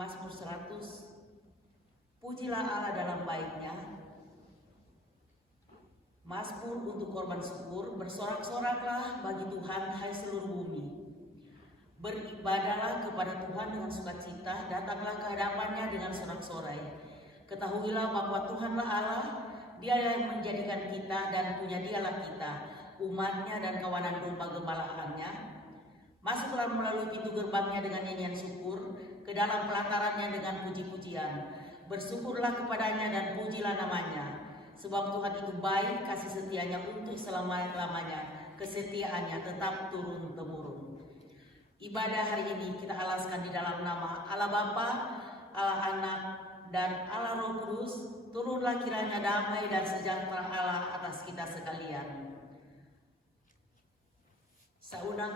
Mazmur 100. Pujilah Allah dalam baitnya. Mazmur untuk korban syukur. Bersorak-soraklah bagi Tuhan, hai seluruh bumi. Beribadahlah kepada Tuhan dengan sukacita, datanglah ke hadapannya dengan sorak-sorai. Ketahuilah bahwa Tuhanlah Allah, Dia yang menjadikan kita dan punya Dialah kita, umatnya dan kawanan domba gembalaannya. Masuklah melalui pintu gerbangnya dengan nyanyian syukur, ke dalam pelatarannya dengan puji-pujian. Bersyukurlah kepadanya dan pujilah namanya. Sebab Tuhan itu baik, kasih setianya untuk selama-lamanya, kesetiaannya tetap turun-temurun. Ibadah hari ini kita alaskan di dalam nama Allah Bapa, Allah Anak, dan Allah Roh Kudus. Turunlah kiranya damai dan sejahtera Allah atas kita sekalian. Saya undang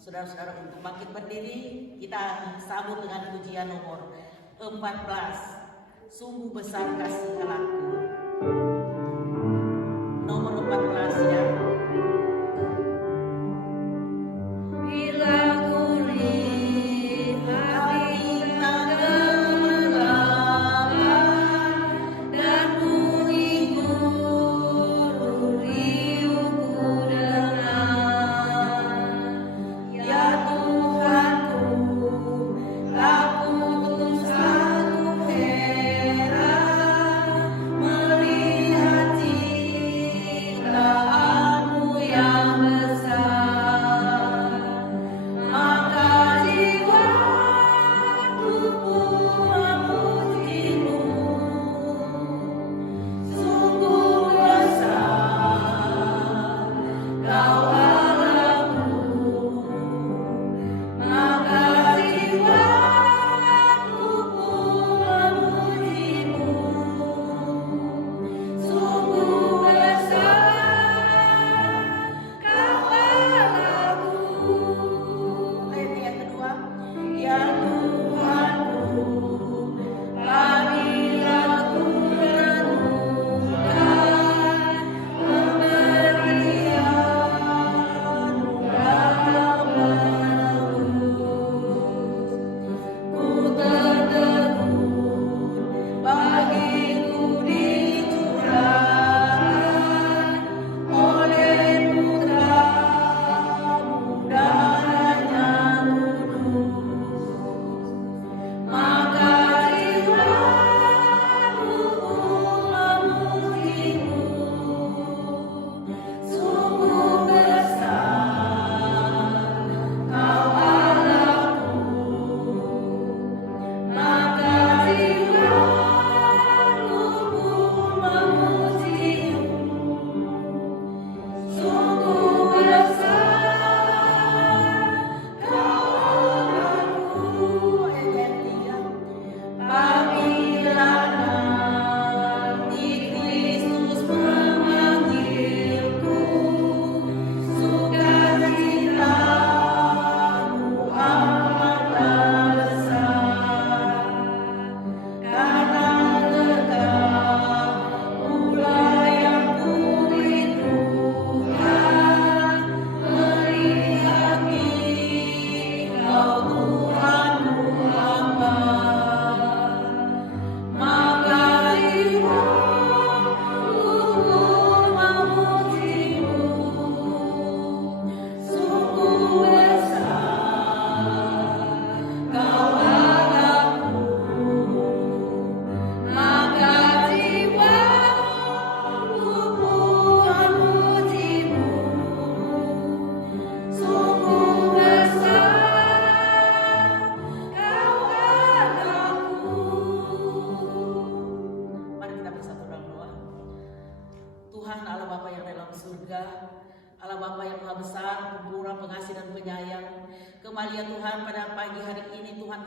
saudara-saudara untuk bangkit berdiri. Kita sambut dengan pujian nomor 14. Sungguh besar kasih Allahku. Nomor 14 ya. Melihat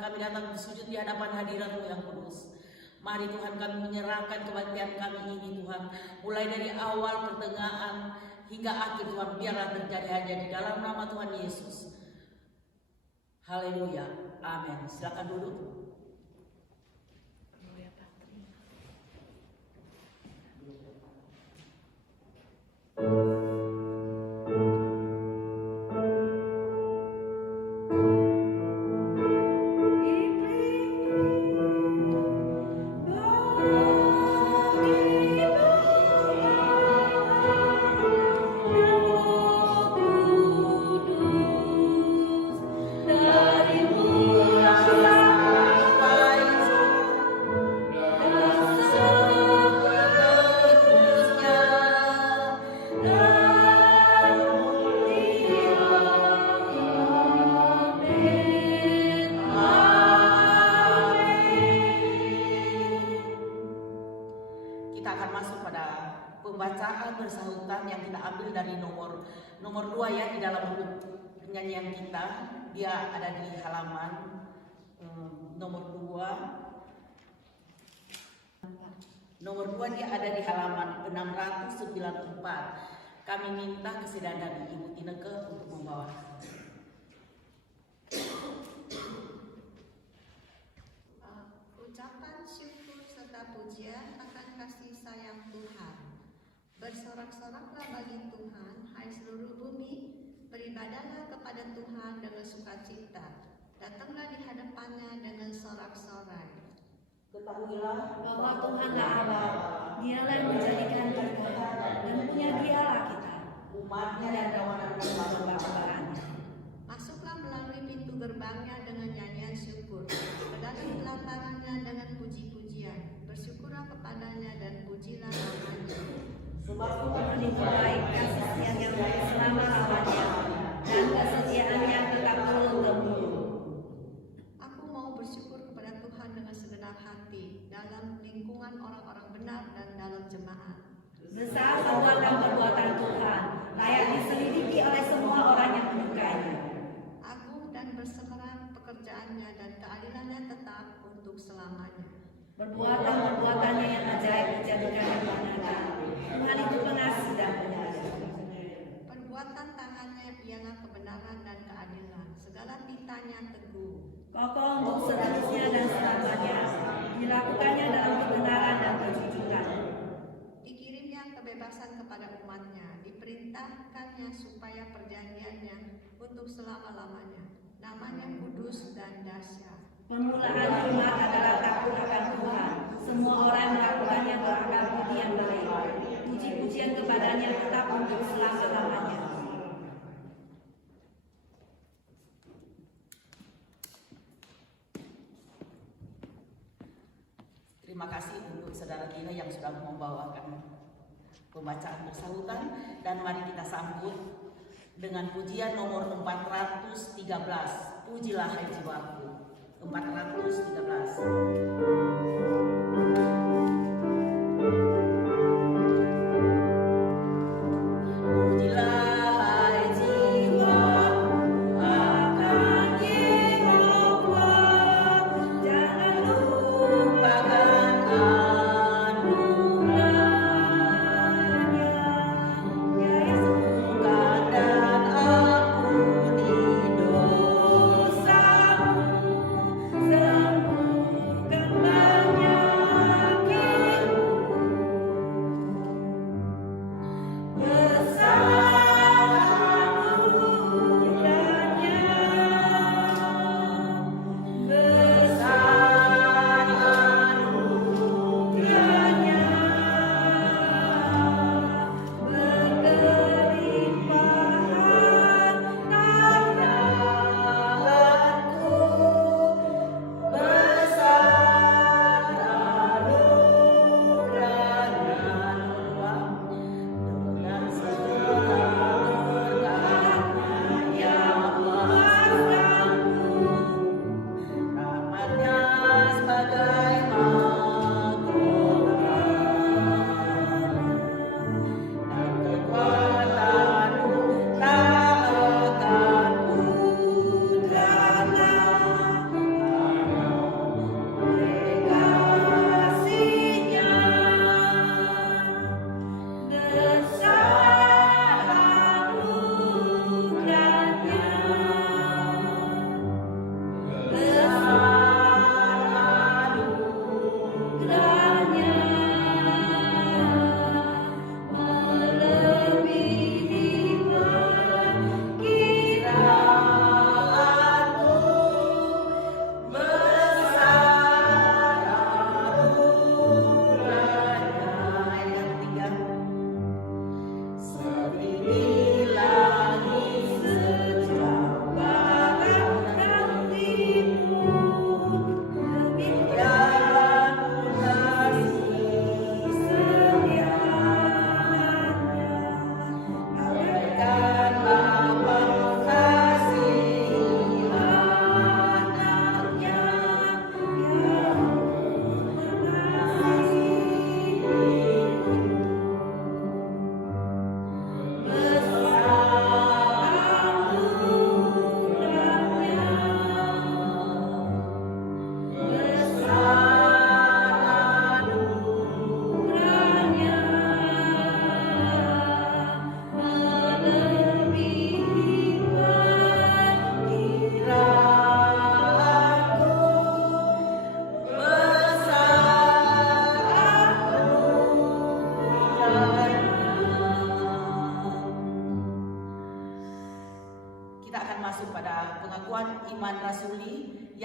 kami datang bersujud di hadapan hadirat-Mu yang kudus. Mari Tuhan kami menyerahkan kebaktian kami ini Tuhan, mulai dari awal, pertengahan, hingga akhir Tuhan, biarlah terjadi hanya di dalam nama Tuhan Yesus. Haleluya, amin. Silakan duduk. Pembacaan bersahutan yang kita ambil dari nomor 2 ya, di dalam buku penyanyian kita. Dia ada di halaman nomor 2 dia ada di halaman 694. Kami minta kesediaan dari Ibu Tineke untuk membawa. Ucapan syukur serta pujian akan kasih sayang Tuhan. Bersorak-soraklah bagi Tuhan, hai seluruh bumi, beribadahlah kepada Tuhan dengan sukacita. Datanglah di hadapannya dengan sorak-sorai. Ketahuilah bahwa Tuhanlah Allah, Dialah yang menjadikan kita dan punya Dialah kita, umatnya dan kawanan bapa-bapaannya. Masuklah melalui pintu gerbangnya dengan nyanyian syukur, ke dalam pelatarannya dengan puji-pujian. Bersyukurlah kepadanya dan pujilah namanya. sebab Tuhan itu baik, kasih setianya selama-lamanya, dan kesetiaannya tetap turun-temurun. Aku mau bersyukur kepada Tuhan dengan segenap hati, dalam lingkungan orang-orang benar dan dalam jemaat. Besar perbuatan Tuhan, layak diselidiki oleh semua orang yang menyukainya. Agung dan bersemeran pekerjaannya dan keadilannya tetap untuk selamanya. Perbuatan-perbuatannya yang ajaib dijadikan nyata. Tuhan itu pengasih dan penyayang. Perbuatan tangannya ialah kebenaran dan keadilan. Segala titanya teguh. Kokoh untuk seterusnya dan selamanya. Dilakukannya dalam kebenaran dan kejujuran. Dikirimnya kebebasan kepada umatnya. Diperintahkannya supaya perjanjiannya untuk selama-lamanya. Namanya kudus dan dahsyat. Permulaan umat adalah takut akan Tuhan. Semua orang melakukannya berakal budi yang baik. Puji-pujian kepadanya tetap untuk selama-lamanya. terima kasih untuk saudara Gina yang sudah membawakan pembacaan bersahutan, dan mari kita sambut dengan pujian nomor 413. Pujilah hai jiwaku. 413.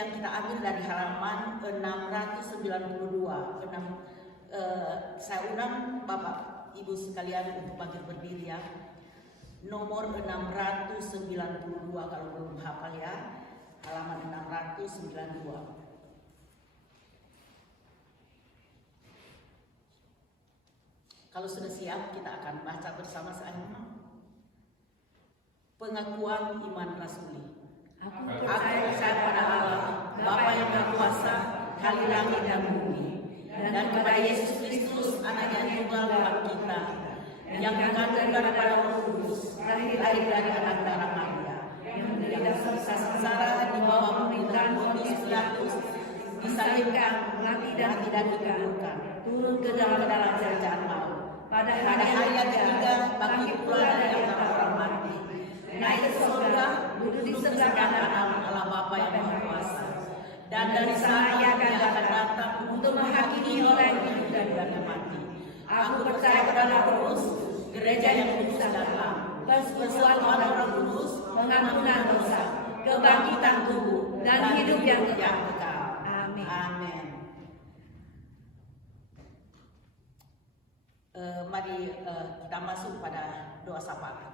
yang kita ambil dari halaman 692. Saya undang Bapak Ibu sekalian untuk bangkit berdiri ya. Nomor 692 kalau belum hafal ya. Halaman 692. Kalau sudah siap, kita akan baca bersama-sama. Pengakuan iman rasuli. Aku percaya pada Allah, Bapa yang berkuasa, kali langit dan bumi, dan kepada Yesus Kristus, Anak yang tunggal Tuhan kita, yang dikandung daripada Roh Kudus, lahir dari anak darah Maria, yang menderita sengsara di bawah pemerintahan Pontius Pilatus, disalibkan, mati dan dikuburkan, turun ke dalam kerajaan maut. Pada hari yang ketiga, bangkit pula dari antara orang mati, naik ke surga, duduk di sebelah kanan Allah Bapa yang Maha Kuasa, dan dari sana Ia akan datang untuk menghakimi orang yang hidup dan yang mati. Aku percaya kepada Kristus, gereja yang kudus dan am, persekutuan orang kudus, pengampunan dosa, kebangkitan tubuh, dan hidup yang kekal. Amin. Amin. Mari kita masuk pada doa syafaat.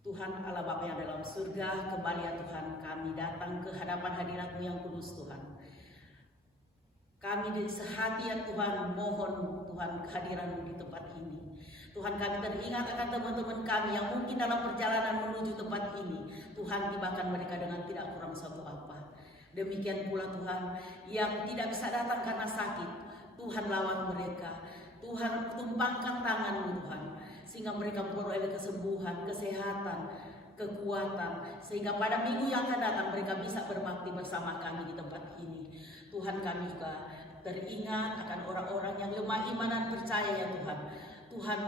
Tuhan Allah Bapa yang dalam surga, kembali ya Tuhan kami datang ke hadapan hadirat-Mu yang kudus Tuhan. Kami dari sehati ya Tuhan mohon Tuhan kehadiran-Mu di tempat ini. Tuhan kami teringat akan teman-teman kami yang mungkin dalam perjalanan menuju tempat ini. Tuhan tibakan mereka dengan tidak kurang suatu apa. Demikian pula Tuhan yang tidak bisa datang karena sakit. Tuhan lawan mereka, Tuhan tumpangkan tangan-Mu Tuhan, sehingga mereka memperoleh kesembuhan, kesehatan, kekuatan, sehingga pada minggu yang akan datang mereka bisa berbakti bersama kami di tempat ini. Tuhan kami juga teringat akan orang-orang yang lemah iman dan percaya ya Tuhan. Tuhan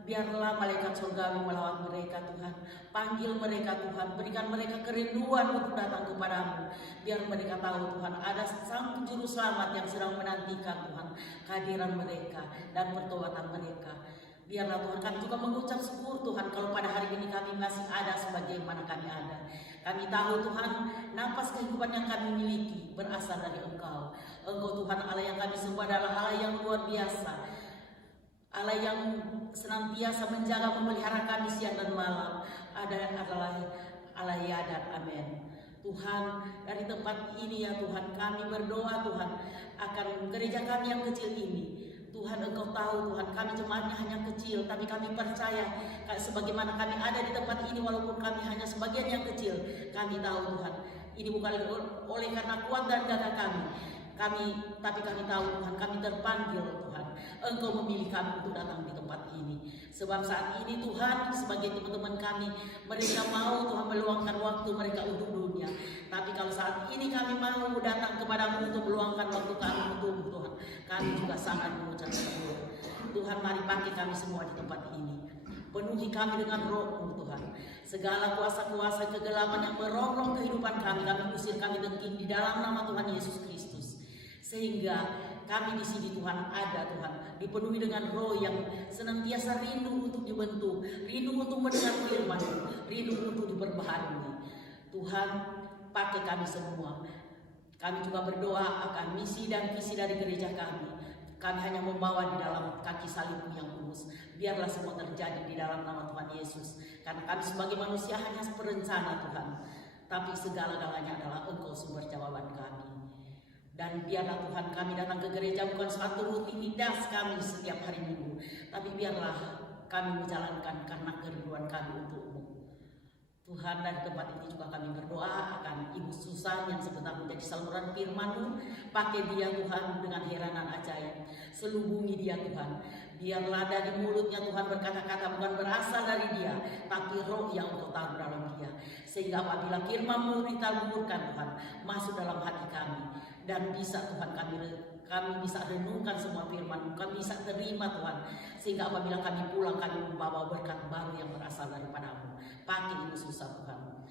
biarlah malaikat surgawi melawat mereka Tuhan. Panggil mereka Tuhan, berikan mereka kerinduan untuk datang kepadamu. Biar mereka tahu Tuhan ada sang juru selamat yang sedang menantikan Tuhan kehadiran mereka dan pertobatan mereka. Biarlah Tuhan kami juga mengucap syukur Tuhan kalau pada hari ini kami masih ada sebagaimana kami ada. Kami tahu Tuhan nafas kehidupan yang kami miliki berasal dari Engkau. Engkau Tuhan Allah yang kami sembah adalah Allah yang luar biasa. Allah yang senantiasa menjaga memelihara kami siang dan malam adalah Allah ya dan amin. Tuhan dari tempat ini ya Tuhan kami berdoa Tuhan akan gereja kami yang kecil ini. Tuhan Engkau tahu Tuhan kami jemaatnya hanya kecil, tapi kami percaya sebagaimana kami ada di tempat ini walaupun kami hanya sebagian yang kecil, kami tahu Tuhan ini bukan oleh karena kuat dan gagah kami, tapi kami tahu Tuhan kami terpanggil Tuhan. Engkau memilih kami untuk datang di tempat ini. Sebab saat ini Tuhan sebagai teman-teman kami, mereka mau Tuhan meluangkan waktu mereka untuk dunia. Tapi kalau saat ini kami mau datang kepadamu untuk meluangkan waktu kami untuk Tuhan, kami juga sangat mengucap syukur. Tuhan mari pakai kami semua di tempat ini. Penuhi kami dengan Roh-Mu Tuhan. Segala kuasa-kuasa kegelapan yang merongrong kehidupan kami usir kami dengking di dalam nama Tuhan Yesus Kristus. Sehingga kami di sini Tuhan ada Tuhan dipenuhi dengan Roh yang senantiasa rindu untuk dibentuk, rindu untuk mendengar firman, rindu untuk diperbaharui. Tuhan pakai kami semua. Kami juga berdoa akan misi dan visi dari gereja kami. Kami hanya membawa di dalam kaki salib-Mu yang kudus. Biarlah semua terjadi di dalam nama Tuhan Yesus. Karena kami sebagai manusia hanya perencana Tuhan. Tapi segala-galanya adalah Engkau sumber jawaban kami. Dan biarlah Tuhan kami datang ke gereja bukan suatu rutinitas kami setiap hari Minggu. Tapi biarlah kami menjalankan karena kerinduan kami untuk-Mu. Tuhan dari tempat ini juga kami berdoa akan Ibu Susan yang sebentar menjadi saluran firman-Mu. Pakai dia Tuhan dengan heranan ajaib. Selubungi dia Tuhan. Biarlah dari mulutnya Tuhan berkata-kata bukan berasal dari dia, tapi Roh yang Engkau taruh dalam dia. Sehingga apabila firman-Mu ditaburkan Tuhan, masuk dalam hati kami. Dan bisa Tuhan kami bisa renungkan semua firman-Mu, kami bisa terima Tuhan. Sehingga apabila kami pulang kami membawa berkat baru yang berasal daripada-Mu. Pakai Ibu Susan Tuhan.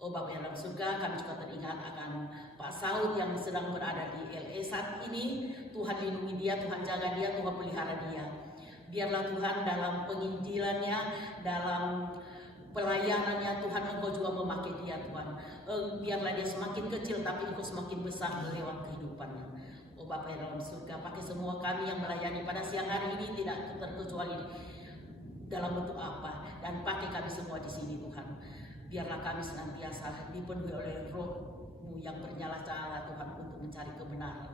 Oh Bapa yang dalam surga, kami juga teringat akan Pak Saud yang sedang berada di LA saat ini. Tuhan lindungi dia, Tuhan jaga dia, Tuhan pelihara dia. Biarlah Tuhan dalam penginjilannya, dalam pelayanannya Tuhan Engkau juga memakai dia Tuhan. biarlah dia semakin kecil tapi Engkau semakin besar lewat kehidupannya. Oh Bapa yang dalam surga, pakai semua kami yang melayani pada siang hari ini tidak terkecuali dalam bentuk apa, dan pakai kami semua di sini Tuhan. Biarlah kami senantiasa dipenuhi oleh Roh-Mu yang bernyala-nyala Tuhan untuk mencari kebenaran.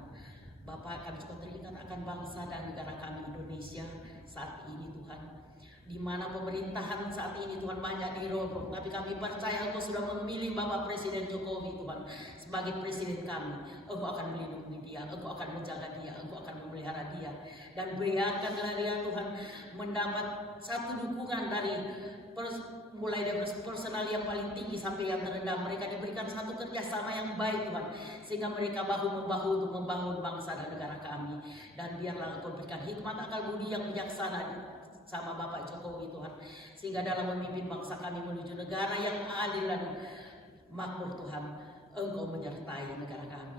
Bapak, kami juga teringat akan bangsa dan negara kami Indonesia saat ini Tuhan, di mana pemerintahan saat ini Tuhan banyak diroboh, tapi kami percaya Engkau sudah memilih Bapak Presiden Jokowi Tuhan sebagai presiden kami. Engkau akan melindungi dia, Engkau akan menjaga dia, Engkau akan memelihara dia, dan biarkanlah dia Tuhan mendapat satu dukungan dari mulai dari personal yang paling tinggi sampai yang terendah. Mereka diberikan satu kerjasama yang baik Tuhan, sehingga mereka bahu-membahu untuk membangun bangsa dan negara kami. Dan biarlah Engkau berikan hikmat akal budi yang bijaksana sama Bapak Jokowi Tuhan, sehingga dalam memimpin bangsa kami menuju negara yang adil dan makmur Tuhan, Engkau menyertai negara kami.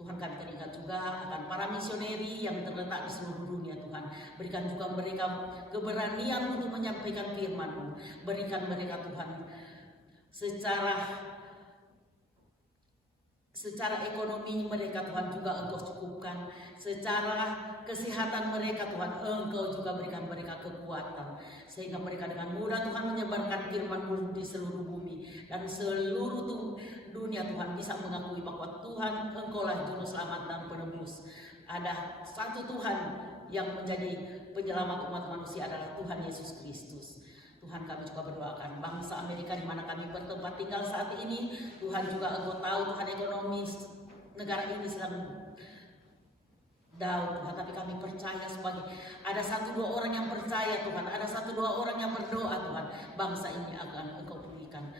Tuhan, kami teringat juga akan para misioneri yang terletak di seluruh dunia Tuhan. Berikan juga mereka keberanian untuk menyampaikan firman-Mu. Berikan mereka Tuhan secara ekonomi mereka Tuhan juga Engkau cukupkan. Secara kesehatan mereka Tuhan, Engkau juga berikan mereka kekuatan, sehingga mereka dengan mudah Tuhan menyebarkan firman-Mu di seluruh bumi, dan seluruh dunia Tuhan bisa mengakui bahwa Tuhan Engkaulah juru selamat dan penebus. Ada satu Tuhan yang menjadi penyelamat umat manusia, adalah Tuhan Yesus Kristus. Tuhan, kami juga berdoakan bangsa Amerika di mana kami bertempat tinggal saat ini. Tuhan juga Engkau tahu Tuhan ekonomi negara ini sedang down Tuhan, tapi kami percaya sebagai ada 1-2 orang yang percaya Tuhan, ada 1-2 orang yang berdoa Tuhan, bangsa ini akan Engkau pulihkan.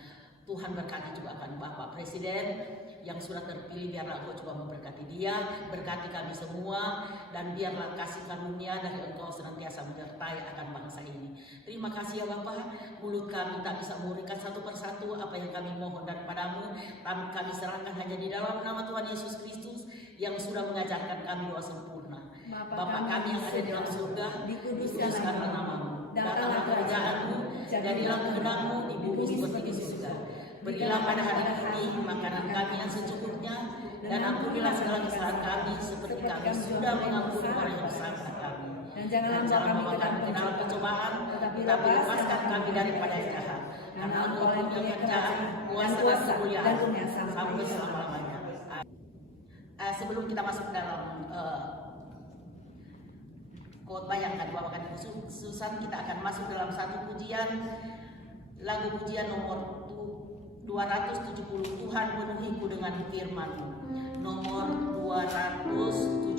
Tuhan, berkati juga akan Bapak Presiden yang sudah terpilih, biarlah Engkau juga memberkati dia, berkati kami semua, dan biarlah kasih karunia dari Engkau senantiasa menyertai akan bangsa ini. Terima kasih ya Bapak, mulut kami tak bisa menguraikan satu persatu apa yang kami mohon daripada-Mu, kami serahkan hanya di dalam nama Tuhan Yesus Kristus yang sudah mengajarkan kami doa sempurna. Bapa kami yang ada di dalam surga, dikuduskanlah nama-Mu, datanglah kerajaan-Mu, jadilah kehendak-Mu di bumi seperti di surga. Berilah pada hari ini makanan kami yang secukupnya, dan ampunilah segala kesalahan kami seperti kami sudah mengampuni orang yang bersalah kami. Dan janganlah membawa kami ke dalam percobaan, tetapi lepaskan kami daripada yang jahat. Karena Engkau punya kerajaan, kuasa dan kemuliaan sampai selama-lamanya. Sebelum kita masuk dalam khotbah yang akan dibawakan Ibu Susan, kita akan masuk dalam satu pujian, lagu pujian nomor 270, Tuhan penuhiku dengan firman-Mu. Nomor 270.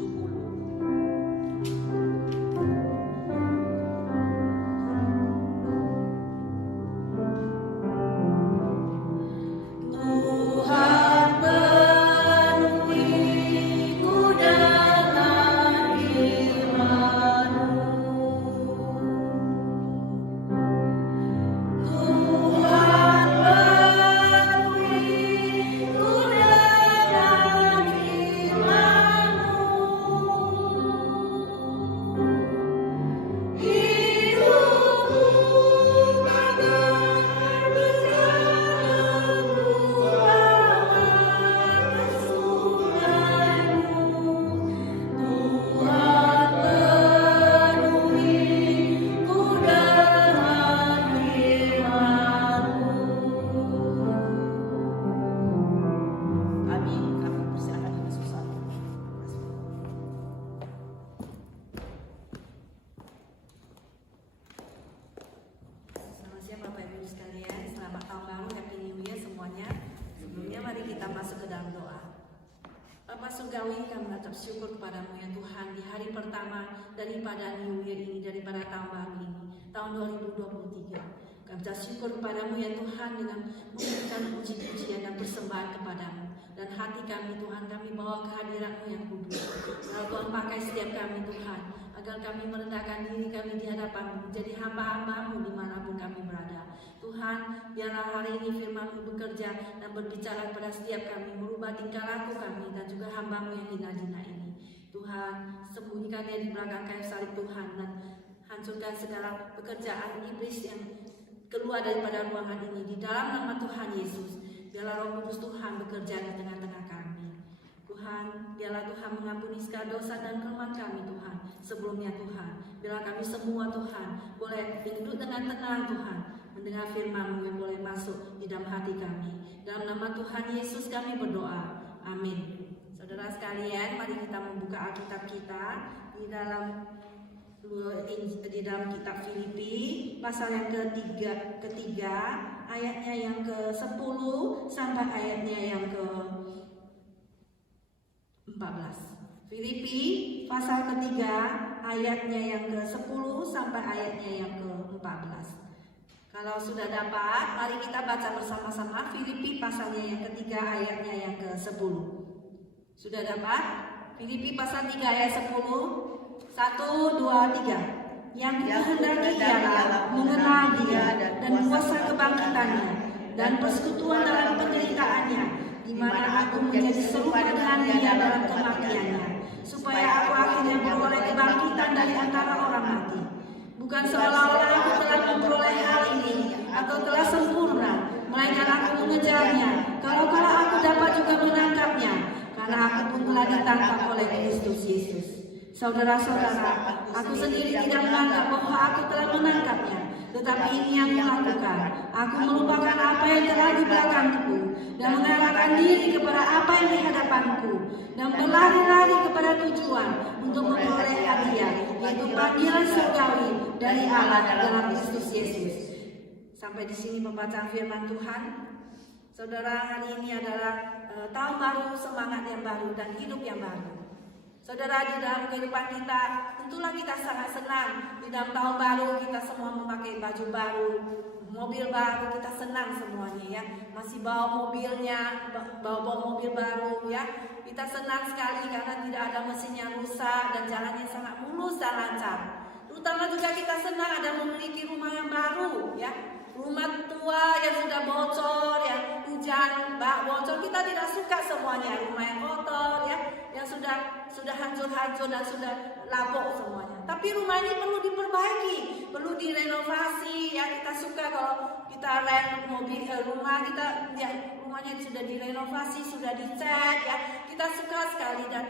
Syukur kepadamu ya Tuhan di hari pertama daripada New Year ini, daripada tahun baru ini, tahun 2023. Kami syukur kepadamu ya Tuhan dengan memberikan puji-pujian dan persembahan kepadamu. Dan hati kami Tuhan, kami bawa kehadirat-Mu yang kudus. Lalu Tuhan pakai setiap kami Tuhan, agar kami merendahkan diri kami di hadapan-Mu, menjadi hamba-hamba-Mu dimanapun kami berada. Tuhan, biarlah hari ini firman-Mu bekerja dan berbicara kepada setiap kami, merubah tingkah laku kami dan juga hamba-Mu yang hina-hina ini. Tuhan, sembunyikan dia di belakang kayu salib Tuhan, dan hancurkan segala pekerjaan iblis yang keluar daripada ruangan ini di dalam nama Tuhan Yesus. Biarlah Roh Kudus Tuhan bekerja di tengah-tengah kami. Tuhan, biarlah Tuhan mengampuni segala dosa dan kelemahan kami Tuhan. Sebelumnya Tuhan, biarlah kami semua Tuhan boleh duduk dengan tenang Tuhan, mendengar firman-Mu yang boleh masuk di dalam hati kami. Dalam nama Tuhan Yesus kami berdoa. Amin. Saudara sekalian, mari kita membuka Alkitab kita di dalam kitab Filipi pasal yang ketiga ayatnya yang ke-10 sampai ayatnya yang ke-14. Filipi pasal ketiga ayatnya yang ke-10 sampai ayatnya yang ke-14. Kalau sudah dapat, mari kita baca bersama-sama Filipi pasalnya yang ketiga ayatnya yang ke-10. Sudah dapat? Filipi pasal 3 ayat 10. 1, 2, 3. Yang dikehendaki ialah mengenal Dia dan kuasa kebangkitannya dan persekutuan dalam penderitaannya, di mana aku menjadi serupa dengan Dia dalam kematiannya, supaya aku akhirnya beroleh kebangkitan dari antara orang mati. Bukan seolah-olah aku telah memperoleh hal ini atau telah sempurna, melainkan aku mengejarnya, kalau aku dapat juga menangkapnya, karena aku pun telah ditangkap oleh Kristus Yesus. Saudara-saudara, aku sendiri tidak menganggap bahwa aku telah menangkapnya, tetapi ini yang kulakukan. Aku melupakan apa yang telah di belakangku dan mengarahkan diri kepada apa yang di hadapanku, dan berlari-lari kepada tujuan untuk memperoleh hadiah, yaitu panggilan surgawi dari Allah dalam Kristus Yesus. Sampai di sini pembacaan firman Tuhan. Saudara, hari ini adalah tahun baru, semangat yang baru dan hidup yang baru. Saudara, di dalam kehidupan kita, tentulah kita sangat senang. Di dalam tahun baru kita semua memakai baju baru, mobil baru, kita senang semuanya ya. Masih bawa mobilnya, bawa mobil baru ya. Kita senang sekali karena tidak ada mesin yang rusak dan jalannya sangat mulus dan lancar. Terutama juga kita senang ada memiliki rumah yang baru ya. Rumah tua yang sudah bocor, yang hujan, bocor, kita tidak suka semuanya. Rumah yang kotor ya, yang sudah hancur-hancur dan sudah lapuk semuanya. Tapi rumah ini perlu diperbaiki, perlu direnovasi ya. Kita suka kalau kita rent mobil rumah kita, ya rumahnya sudah direnovasi, sudah dicat ya. Kita suka sekali dan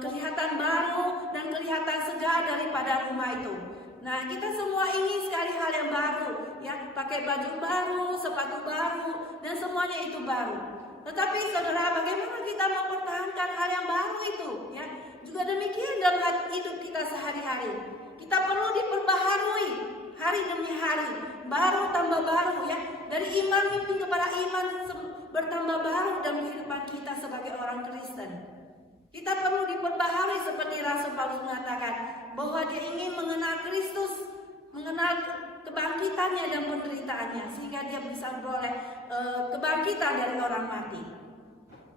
kelihatan baru dan kelihatan segar daripada rumah itu. Nah, kita semua ingin sekali hal yang baru, ya, pakai baju baru, sepatu baru, dan semuanya itu baru. Tetapi saudara, bagaimana kita mempertahankan hal yang baru itu? Ya, juga demikian dalam hidup kita sehari-hari. Kita perlu diperbaharui hari demi hari, baru tambah baru, ya, dari iman mimpi kepada iman bertambah baru dalam kehidupan kita sebagai orang Kristen. Kita perlu diperbaharui seperti Rasul Paulus mengatakan bahwa dia ingin mengenal Kristus, mengenal kebangkitannya dan penderitaannya, sehingga dia bisa beroleh kebangkitan dari orang mati.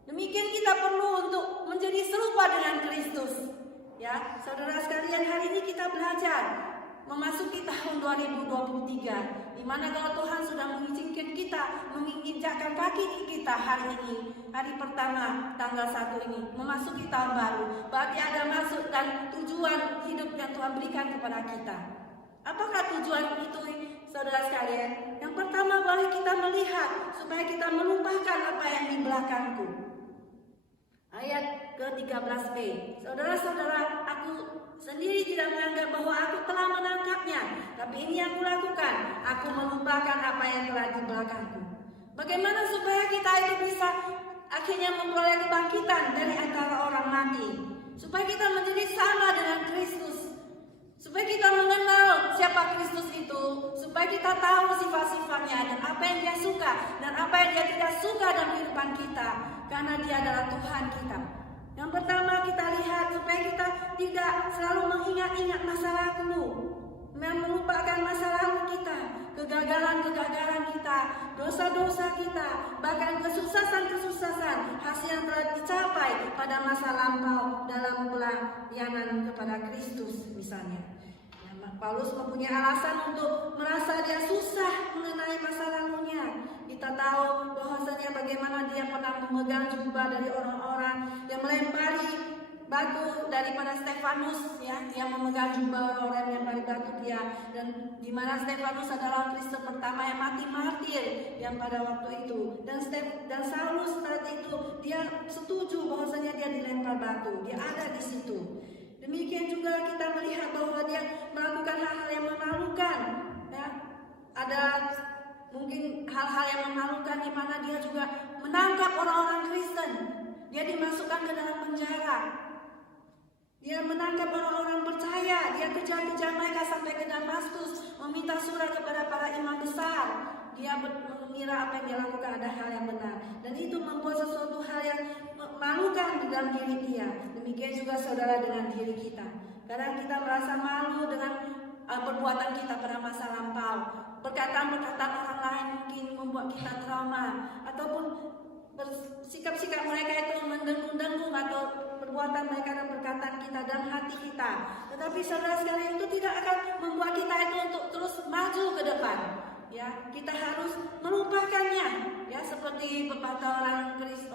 Demikian kita perlu untuk menjadi serupa dengan Kristus. Ya, saudara sekalian, hari ini kita belajar memasuki tahun 2023, di mana kalau Tuhan sudah mengizinkan kita menginjakkan kaki kita hari ini, hari pertama tanggal 1 ini, memasuki tahun baru, berarti ada maksud dan tujuan hidup yang Tuhan berikan kepada kita. Apakah tujuan itu, saudara sekalian? Yang pertama, mari kita melihat supaya kita melupakan apa yang di belakangku. Ayat ke-13b. Saudara-saudara, aku sendiri tidak menganggap bahwa aku telah menangkapnya, tapi ini yang kulakukan, aku melupakan apa yang telah di belakangku. Bagaimana supaya kita itu bisa akhirnya memperoleh kebangkitan dari antara orang mati, supaya kita menjadi sama dengan Kristus, supaya kita mengenal siapa Kristus itu, supaya kita tahu sifat-sifatnya dan apa yang dia suka dan apa yang dia tidak suka dalam kehidupan kita, karena dia adalah Tuhan kita. Yang pertama kita lihat supaya kita tidak selalu mengingat-ingat masa lalu, melupakan masa lalu kita, kegagalan-kegagalan kita, dosa-dosa kita, bahkan kesuksesan-kesuksesan hasil yang telah dicapai pada masa lampau dalam pelayanan kepada Kristus misalnya. Paulus mempunyai alasan untuk merasa dia susah mengenai masa lalunya. Kita tahu bahwasanya bagaimana dia pernah memegang jubah dari orang-orang yang melempari batu daripada Stefanus, ya, dia memegang jubah orang yang dari batu dia, dan di mana Stefanus adalah Kristen pertama yang mati martir yang pada waktu itu, dan Saulus saat itu dia setuju bahwasanya dia dilempar batu, dia ada di situ. Demikian juga kita melihat bahwa dia melakukan hal-hal yang memalukan, ya. Ada mungkin hal-hal yang memalukan di mana dia juga menangkap orang-orang Kristen. Dia dimasukkan ke dalam penjara. Dia menangkap orang-orang percaya. Dia kejar-kejar mereka sampai ke Damaskus, meminta surat kepada para imam besar. Dia mengira apa yang dia lakukan ada hal yang benar, dan itu membuat sesuatu hal yang memalukan di dalam diri dia. Demikian juga saudara dengan diri kita. Kadang kita merasa malu dengan perbuatan kita pada masa lampau. Perkataan-perkataan orang lain mungkin membuat kita trauma, ataupun sikap-sikap mereka itu mendengung-dengung, atau perbuatan mereka dan perkataan kita dan hati kita. Tetapi saudara sekalian, itu tidak akan membuat kita itu untuk terus maju ke depan. Ya, kita harus melupakannya. Ya, seperti pepatah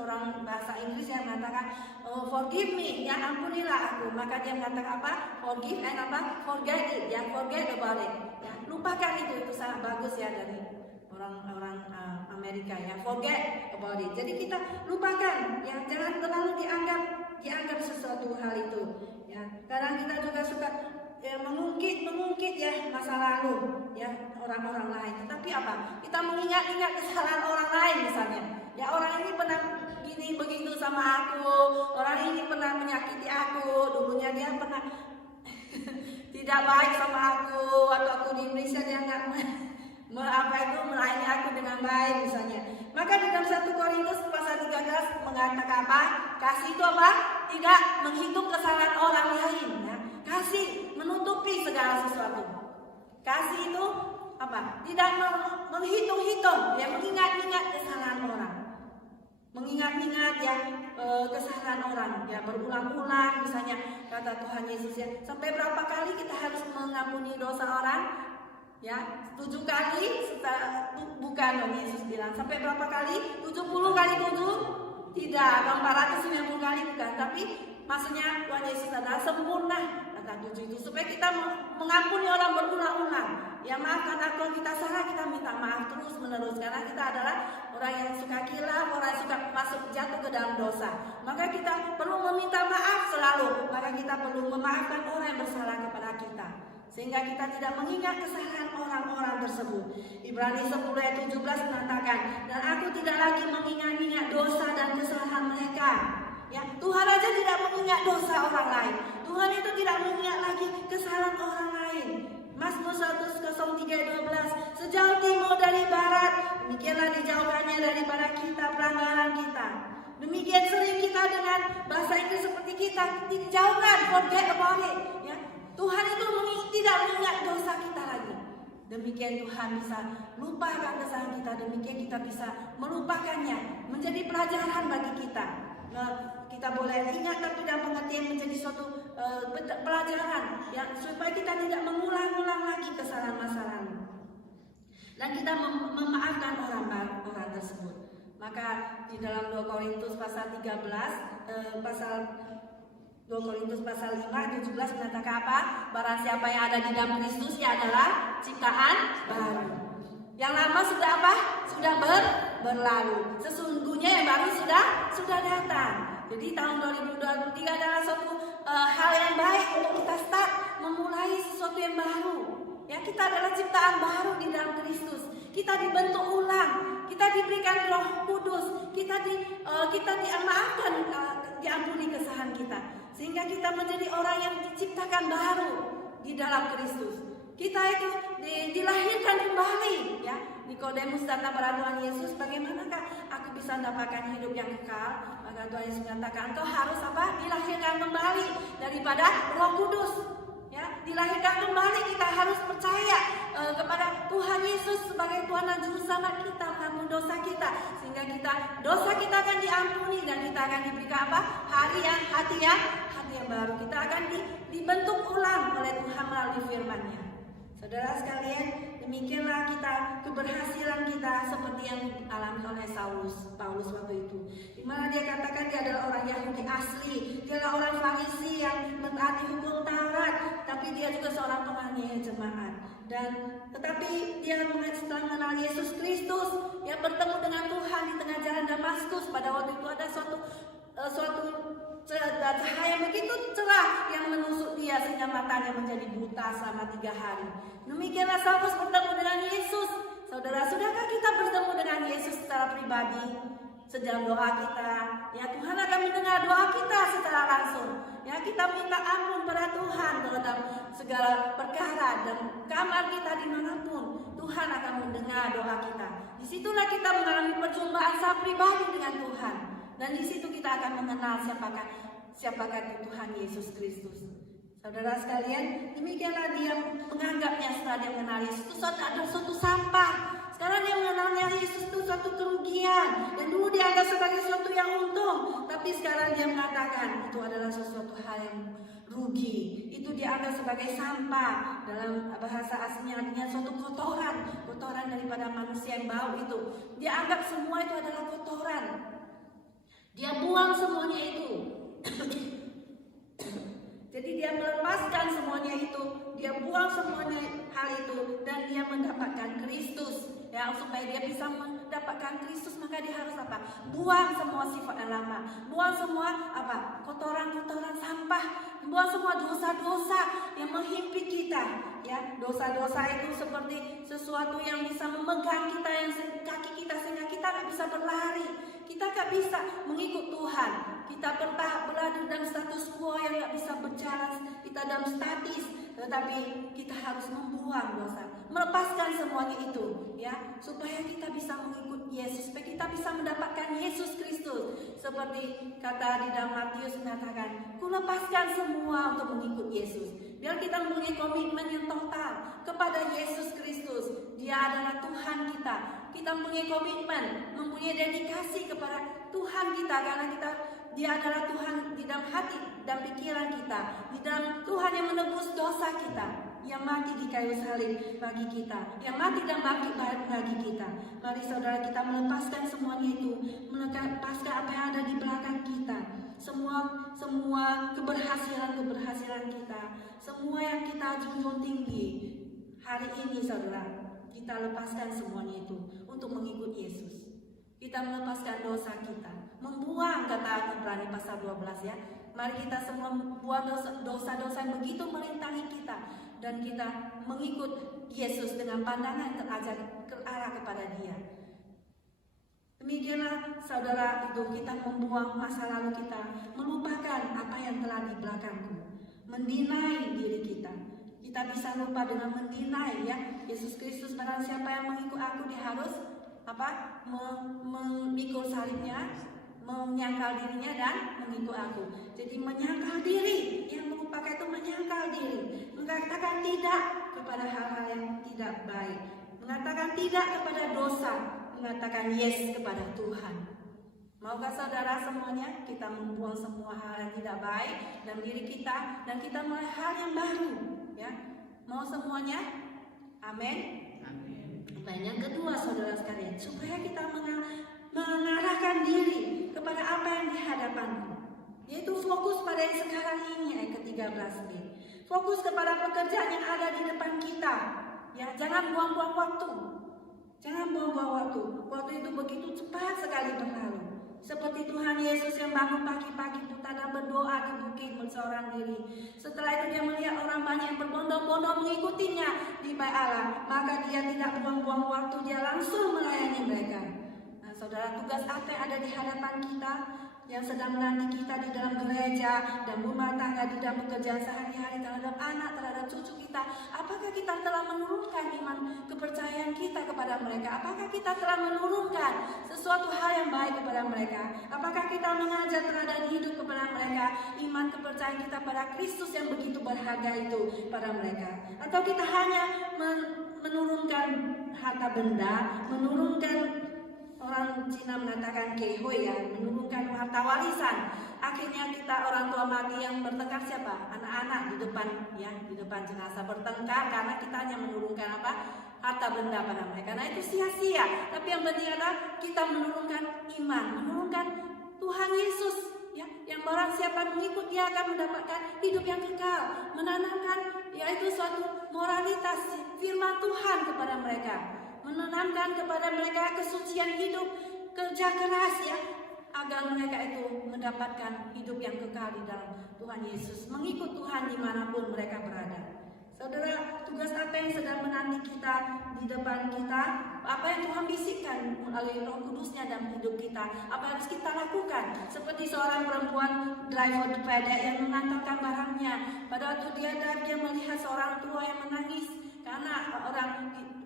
orang bahasa Inggris yang mengatakan, forgive me, ya, ampunilah aku. Maka dia mengatakan apa? Forgive and apa? Forget it, ya, forget about it. Ya, lupakan itu sangat bagus ya dari orang-orang Amerika, ya, forget about it. Jadi kita lupakan, ya, jangan terlalu dianggap sesuatu hal itu. Ya, kadang kita juga suka mengungkit ya masa lalu, ya, orang-orang lain. Tetapi apa? Kita mengingat-ingat kesalahan orang lain misalnya. Ya, orang ini pernah gini begitu sama aku, orang ini pernah menyakiti aku, dulunya dia pernah tidak baik sama aku, waktu aku di Indonesia dia nggak melayani aku dengan baik misalnya. Maka di dalam 1 Korintus pasal 13 mengatakan apa? Kasih itu apa? Tidak menghitung kesalahan orang lain, ya. Kasih menutupi segala sesuatu. Kasih itu apa? Tidak menghitung-hitung, ya, mengingat-ingat kesalahan orang. Mengingat-ingat yang kesalahan orang, ya, berulang-ulang misalnya kata Tuhan Yesus, ya. Sampai berapa kali kita harus mengampuni dosa orang? Ya, 7 kali, bukan, Yesus bilang. Sampai berapa kali? 70 kali 7? Tidak, atau 490 kali bukan. Tapi maksudnya Tuhan Yesus adalah sempurna, kata 7 itu, supaya kita mengampuni orang berulang-ulang. Ya, maafkan aku, kita salah, kita minta maaf terus menerus, karena kita adalah orang yang suka kilaf, orang yang suka jatuh ke dalam dosa. Maka kita perlu meminta maaf selalu. Maka kita perlu memaafkan orang yang bersalah kepada kita, sehingga kita tidak mengingat kesalahan orang-orang tersebut. Ibrani 10 ayat 17 mengatakan, dan aku tidak lagi mengingat-ingat dosa dan kesalahan mereka. Ya, Tuhan aja tidak mengingat dosa orang lain. Tuhan itu tidak mengingat lagi kesalahan orang lain. Mazmur 103:12, sejauh timur dari barat, demikianlah dijauhkannya daripada kita pelanggaran kita. Demikian sering kita dengan bahasa Inggris seperti kita dijauhkan, forget about it, ya. Tuhan itu tidak mengingat dosa kita lagi. Demikian Tuhan bisa lupakan kesalahan kita. Demikian kita bisa melupakannya, menjadi pelajaran bagi kita. Kita boleh ingat, tapi dalam pengertian menjadi suatu pelajaran, ya, supaya kita tidak mengulang-ulang lagi kesalahan masa lalu. Dan kita memaafkan orang tersebut. Maka di dalam 2 Korintus pasal 13, pasal 2 Korintus pasal 5:17 mengatakan apa? Barang siapa yang ada di dalam Kristus, ia adalah ciptaan baru. Yang lama sudah apa? Sudah berlalu. Sesungguhnya yang baru sudah datang. Jadi tahun 2023 adalah suatu hal yang baik untuk kita start memulai sesuatu yang baru. Ya, kita adalah ciptaan baru di dalam Kristus. Kita dibentuk ulang. Kita diberikan Roh Kudus. Kita dimaafkan, diampuni kesalahan kita. Sehingga kita menjadi orang yang diciptakan baru di dalam Kristus. Kita itu dilahirkan kembali, ya. Nikodemus datang kepada Tuhan Yesus, bagaimanakah aku bisa mendapatkan hidup yang kekal? Maka Tuhan Yesus mengatakan, engkau harus apa? Dilahirkan kembali daripada Roh Kudus. Ya, dilahirkan kembali, kita harus percaya kepada Tuhan Yesus sebagai Tuhan dan Juru Selamat kita, mengampuni dosa kita, sehingga dosa kita akan diampuni dan kita akan diberikan apa? Hati yang baru. Kita akan dibentuk ulang oleh Tuhan melalui firman-Nya. Saudara sekalian, demikianlah keberhasilan kita seperti yang dialami oleh Paulus waktu itu. Di mana dia katakan dia adalah orang Yahudi asli, dia adalah orang Farisi yang mentaati hukum Taurat, tapi dia juga seorang penganiaya jemaat. Dan tetapi dia setelah mengenal Yesus Kristus, dia bertemu dengan Tuhan di tengah jalan Damaskus. Pada waktu itu ada suatu cahaya begitu cerah yang menusuk dia sehingga matanya menjadi buta selama 3 hari. Demikianlah Saulus bertemu dengan Yesus. Saudara, sudahkah kita bertemu dengan Yesus secara pribadi? Sejam doa kita, ya Tuhan akan mendengar doa kita secara langsung. Ya, kita minta ampun pada Tuhan dalam segala perkara dan kamar kita dimanapun, Tuhan akan mendengar doa kita. Disitulah kita mengalami perjumpaan secara pribadi dengan Tuhan. Dan di situ kita akan mengenal siapakah Tuhan Yesus Kristus. Saudara sekalian, demikianlah dia menganggapnya setelah dia mengenal Yesus itu ada suatu sampah. Sekarang dia mengenalnya Yesus itu suatu kerugian. Dan dulu dia anggap sebagai sesuatu yang untung. Tapi sekarang dia mengatakan itu adalah sesuatu hal yang rugi. Itu dianggap sebagai sampah. Dalam bahasa aslinya artinya suatu kotoran. Kotoran daripada manusia yang bau itu. Dia anggap semua itu adalah kotoran. Dia buang semuanya itu. Jadi dia melepaskan semuanya itu, dia buang semuanya hal itu, dan dia mendapatkan Kristus. Ya, supaya dia bisa mendapatkan Kristus, maka dia harus apa? Buang semua sifat yang lama, buang semua apa? Kotoran-kotoran sampah, buang semua dosa-dosa yang menghimpit kita. Ya, dosa-dosa itu seperti sesuatu yang bisa memegang kita, yang kaki kita sehingga kita nggak bisa berlari. Kita gak bisa mengikut Tuhan. Kita berada dalam status quo yang gak bisa berjalan. Kita dalam statis. Tetapi kita harus membuang dosa, melepaskan semuanya itu, ya, supaya kita bisa mengikut Yesus, supaya kita bisa mendapatkan Yesus Kristus. Seperti kata di dalam Matius mengatakan, ku lepaskan semua untuk mengikut Yesus. Biar kita mempunyai komitmen yang total kepada Yesus Kristus. Dia adalah Tuhan kita. Kita mempunyai komitmen, mempunyai dedikasi kepada Tuhan kita, karena Dia adalah Tuhan di dalam hati dan pikiran kita, di dalam Tuhan yang menebus dosa kita, yang mati di kayu salib bagi kita, yang mati dan bangkit bagi kita. Mari saudara, kita melepaskan semuanya itu, melepaskan apa yang ada di belakang kita, semua keberhasilan kita, semua yang kita junjung tinggi hari ini, saudara. Kita lepaskan semuanya itu untuk mengikut Yesus. Kita melepaskan dosa kita, membuang, kata Ibrani pasal 12 ya. Mari kita semua membuang dosa-dosa yang begitu merintangi kita, dan kita mengikut Yesus dengan pandangan terarah kepada Dia. Demikianlah saudara, itu kita membuang masa lalu kita, melupakan apa yang telah di belakangku, mendinai diri kita. Kita bisa lupa dengan mendinai, ya. Yesus Kristus, barang siapa yang mengikut aku, dia harus apa? Memikul salibnya, menyangkal dirinya dan mengikut aku. Jadi menyangkal diri, yang melupakan itu menyangkal diri, mengatakan tidak kepada hal-hal yang tidak baik, mengatakan tidak kepada dosa, mengatakan yes kepada Tuhan. Maukah saudara semuanya kita membuang semua hal yang tidak baik dalam diri kita, dan kita mulai hal yang baru, ya? Mau semuanya? Amin. Dan yang kedua, saudara sekalian, supaya kita mengarahkan diri kepada apa yang di hadapanku, yaitu fokus pada yang sekarang ini, ayat ke-13b. Fokus kepada pekerjaan yang ada di depan kita, ya. Jangan buang-buang waktu. Jangan buang-buang waktu. Waktu itu begitu cepat sekali berlalu. Seperti Tuhan Yesus yang bangun pagi-pagi buta dan berdoa di bukit berseorang diri. Setelah itu dia melihat orang banyak yang berbondong-bondong mengikutinya di bait Allah. Maka dia tidak buang-buang waktu, dia langsung melayani mereka. Nah, saudara, tugas apa yang ada di hadapan kita, yang sedang menanti kita di dalam gereja dan rumah tangga, di dalam pekerjaan sehari-hari, terhadap anak, terhadap cucu kita? Apakah kita telah menurunkan iman kepercayaan kita kepada mereka? Apakah kita telah menurunkan sesuatu hal yang baik kepada mereka? Apakah kita mengajar terhadap hidup kepada mereka iman kepercayaan kita pada Kristus yang begitu berharga itu pada mereka? Atau kita hanya menurunkan harta benda, menurunkan, orang Cina mengatakan kehoi, ya, menurunkan harta warisan. Akhirnya kita orang tua mati yang bertengkar siapa? Anak-anak di depan, ya, di depan jenazah bertengkar karena kita hanya menurunkan apa? Harta benda pada mereka. Nah, itu sia-sia. Tapi yang penting adalah kita menurunkan iman, menurunkan Tuhan Yesus ya, yang barang siapa mengikut dia akan mendapatkan hidup yang kekal, menanamkan yaitu suatu moralitas firman Tuhan kepada mereka, menanamkan kepada mereka kesucian hidup, kerja keras ya, agar mereka itu mendapatkan hidup yang kekal di dalam Tuhan Yesus, mengikut Tuhan dimanapun mereka berada. Saudara, tugas apa yang sedang menanti kita di depan kita? Apa yang Tuhan bisikkan melalui Roh Kudusnya dalam hidup kita? Apa yang harus kita lakukan? Seperti seorang perempuan driver pedek yang mengantarkan barangnya. Pada waktu dia melihat seorang tua yang menangis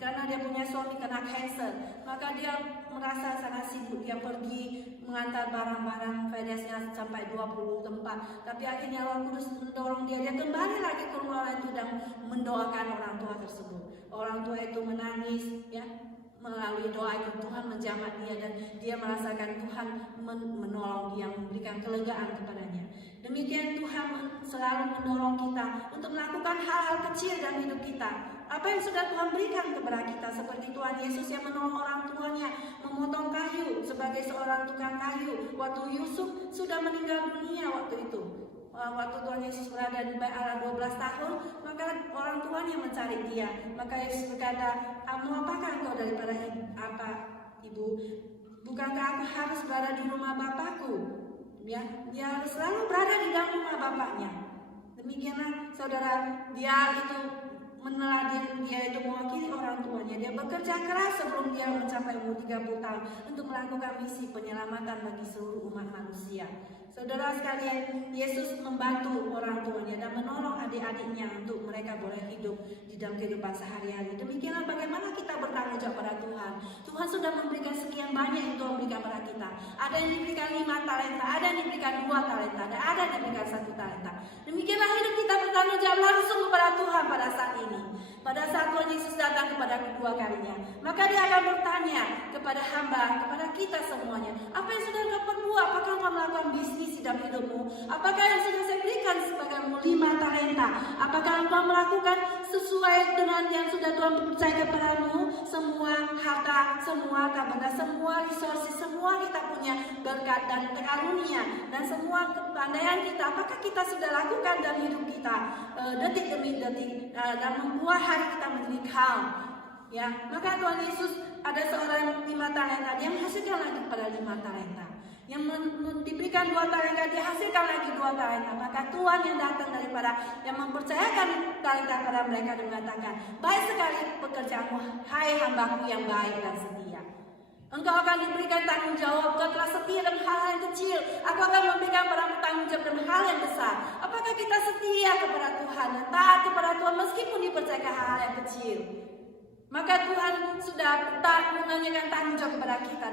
karena dia punya suami kena kanser, maka dia merasa sangat sibuk. Dia pergi mengantar barang-barang FedEx-nya sampai 20 tempat. Tapi akhirnya Roh Kudus mendorong dia kembali lagi ke ruangan itu dan mendoakan orang tua tersebut. Orang tua itu menangis ya, melalui doa itu Tuhan menjamah dia dan dia merasakan Tuhan menolong dia, memberikan kelegaan kepadanya. Demikian Tuhan selalu mendorong kita untuk melakukan hal-hal kecil dalam hidup kita. Apa yang sudah Tuhan berikan kepada kita, seperti Tuhan Yesus yang menolong orang tuanya memotong kayu sebagai seorang tukang kayu. Waktu Yusuf sudah meninggal dunia waktu itu, waktu Tuhan Yesus berada di bait Allah 12 tahun, maka orang tuanya mencari dia. Maka Yesus berkata, "Mau apakah engkau daripada apa, Ibu? Bukankah aku harus berada di rumah Bapakku?" Ya, dia harus selalu berada di dalam rumah Bapaknya. Demikianlah saudara, dia itu meneladani, dia itu mewakili orang tuanya. Dia bekerja keras sebelum dia mencapai umur 30 tahun untuk melakukan misi penyelamatan bagi seluruh umat manusia. Saudara sekalian, Yesus membantu orang tuanya dan menolong adik-adiknya untuk mereka boleh hidup di dalam kehidupan sehari-hari. Demikianlah bagaimana kita bertanggung jawab pada Tuhan. Tuhan sudah memberikan sekian banyak yang Tuhan berikan kepada kita. Ada yang diberikan 5 talenta, ada yang diberikan 2 talenta, dan ada yang diberikan 1 talenta. Demikianlah hidup kita bertanggung jawab langsung kepada Tuhan pada saat ini. Pada saat Tuhan Yesus datang kepada kedua kalinya, maka dia akan bertanya kepada hamba, kepada kita semuanya, apa yang sudah kau perbuat? Apakah kau melakukan bisnis di dalam hidupmu? Apakah yang sudah saya berikan sebagai 5 talenta? Apakah engkau melakukan sesuai dengan yang sudah Tuhan percayakan kepadamu? Semua harta, semua benda, semua resources, semua kita punya berkat dan karunia dan semua kepandaian kita, apakah kita sudah lakukan dalam hidup kita detik demi detik dan membuat hari kita menjadi calm? Ya, maka Tuhan Yesus ada seorang 5 talenta, dia menghasilkan lagi pada 5 talenta. Yang diberikan 2 talenta, dia hasilkan lagi 2 talenta. Maka Tuhan yang datang daripada yang mempercayakan talenta pada mereka dan mengatakan, baik sekali pekerjaanmu, hai hambaku yang baik dan setia. Engkau akan diberikan tanggung jawab. Engkau telah setia dalam hal yang kecil, aku akan memberikan padamu tanggung jawab dalam hal yang besar. Apakah kita setia kepada Tuhan dan taat kepada Tuhan meskipun dipercayakan hal yang kecil? Maka Tuhan sudah menanyakan tanggung jawab kepada kita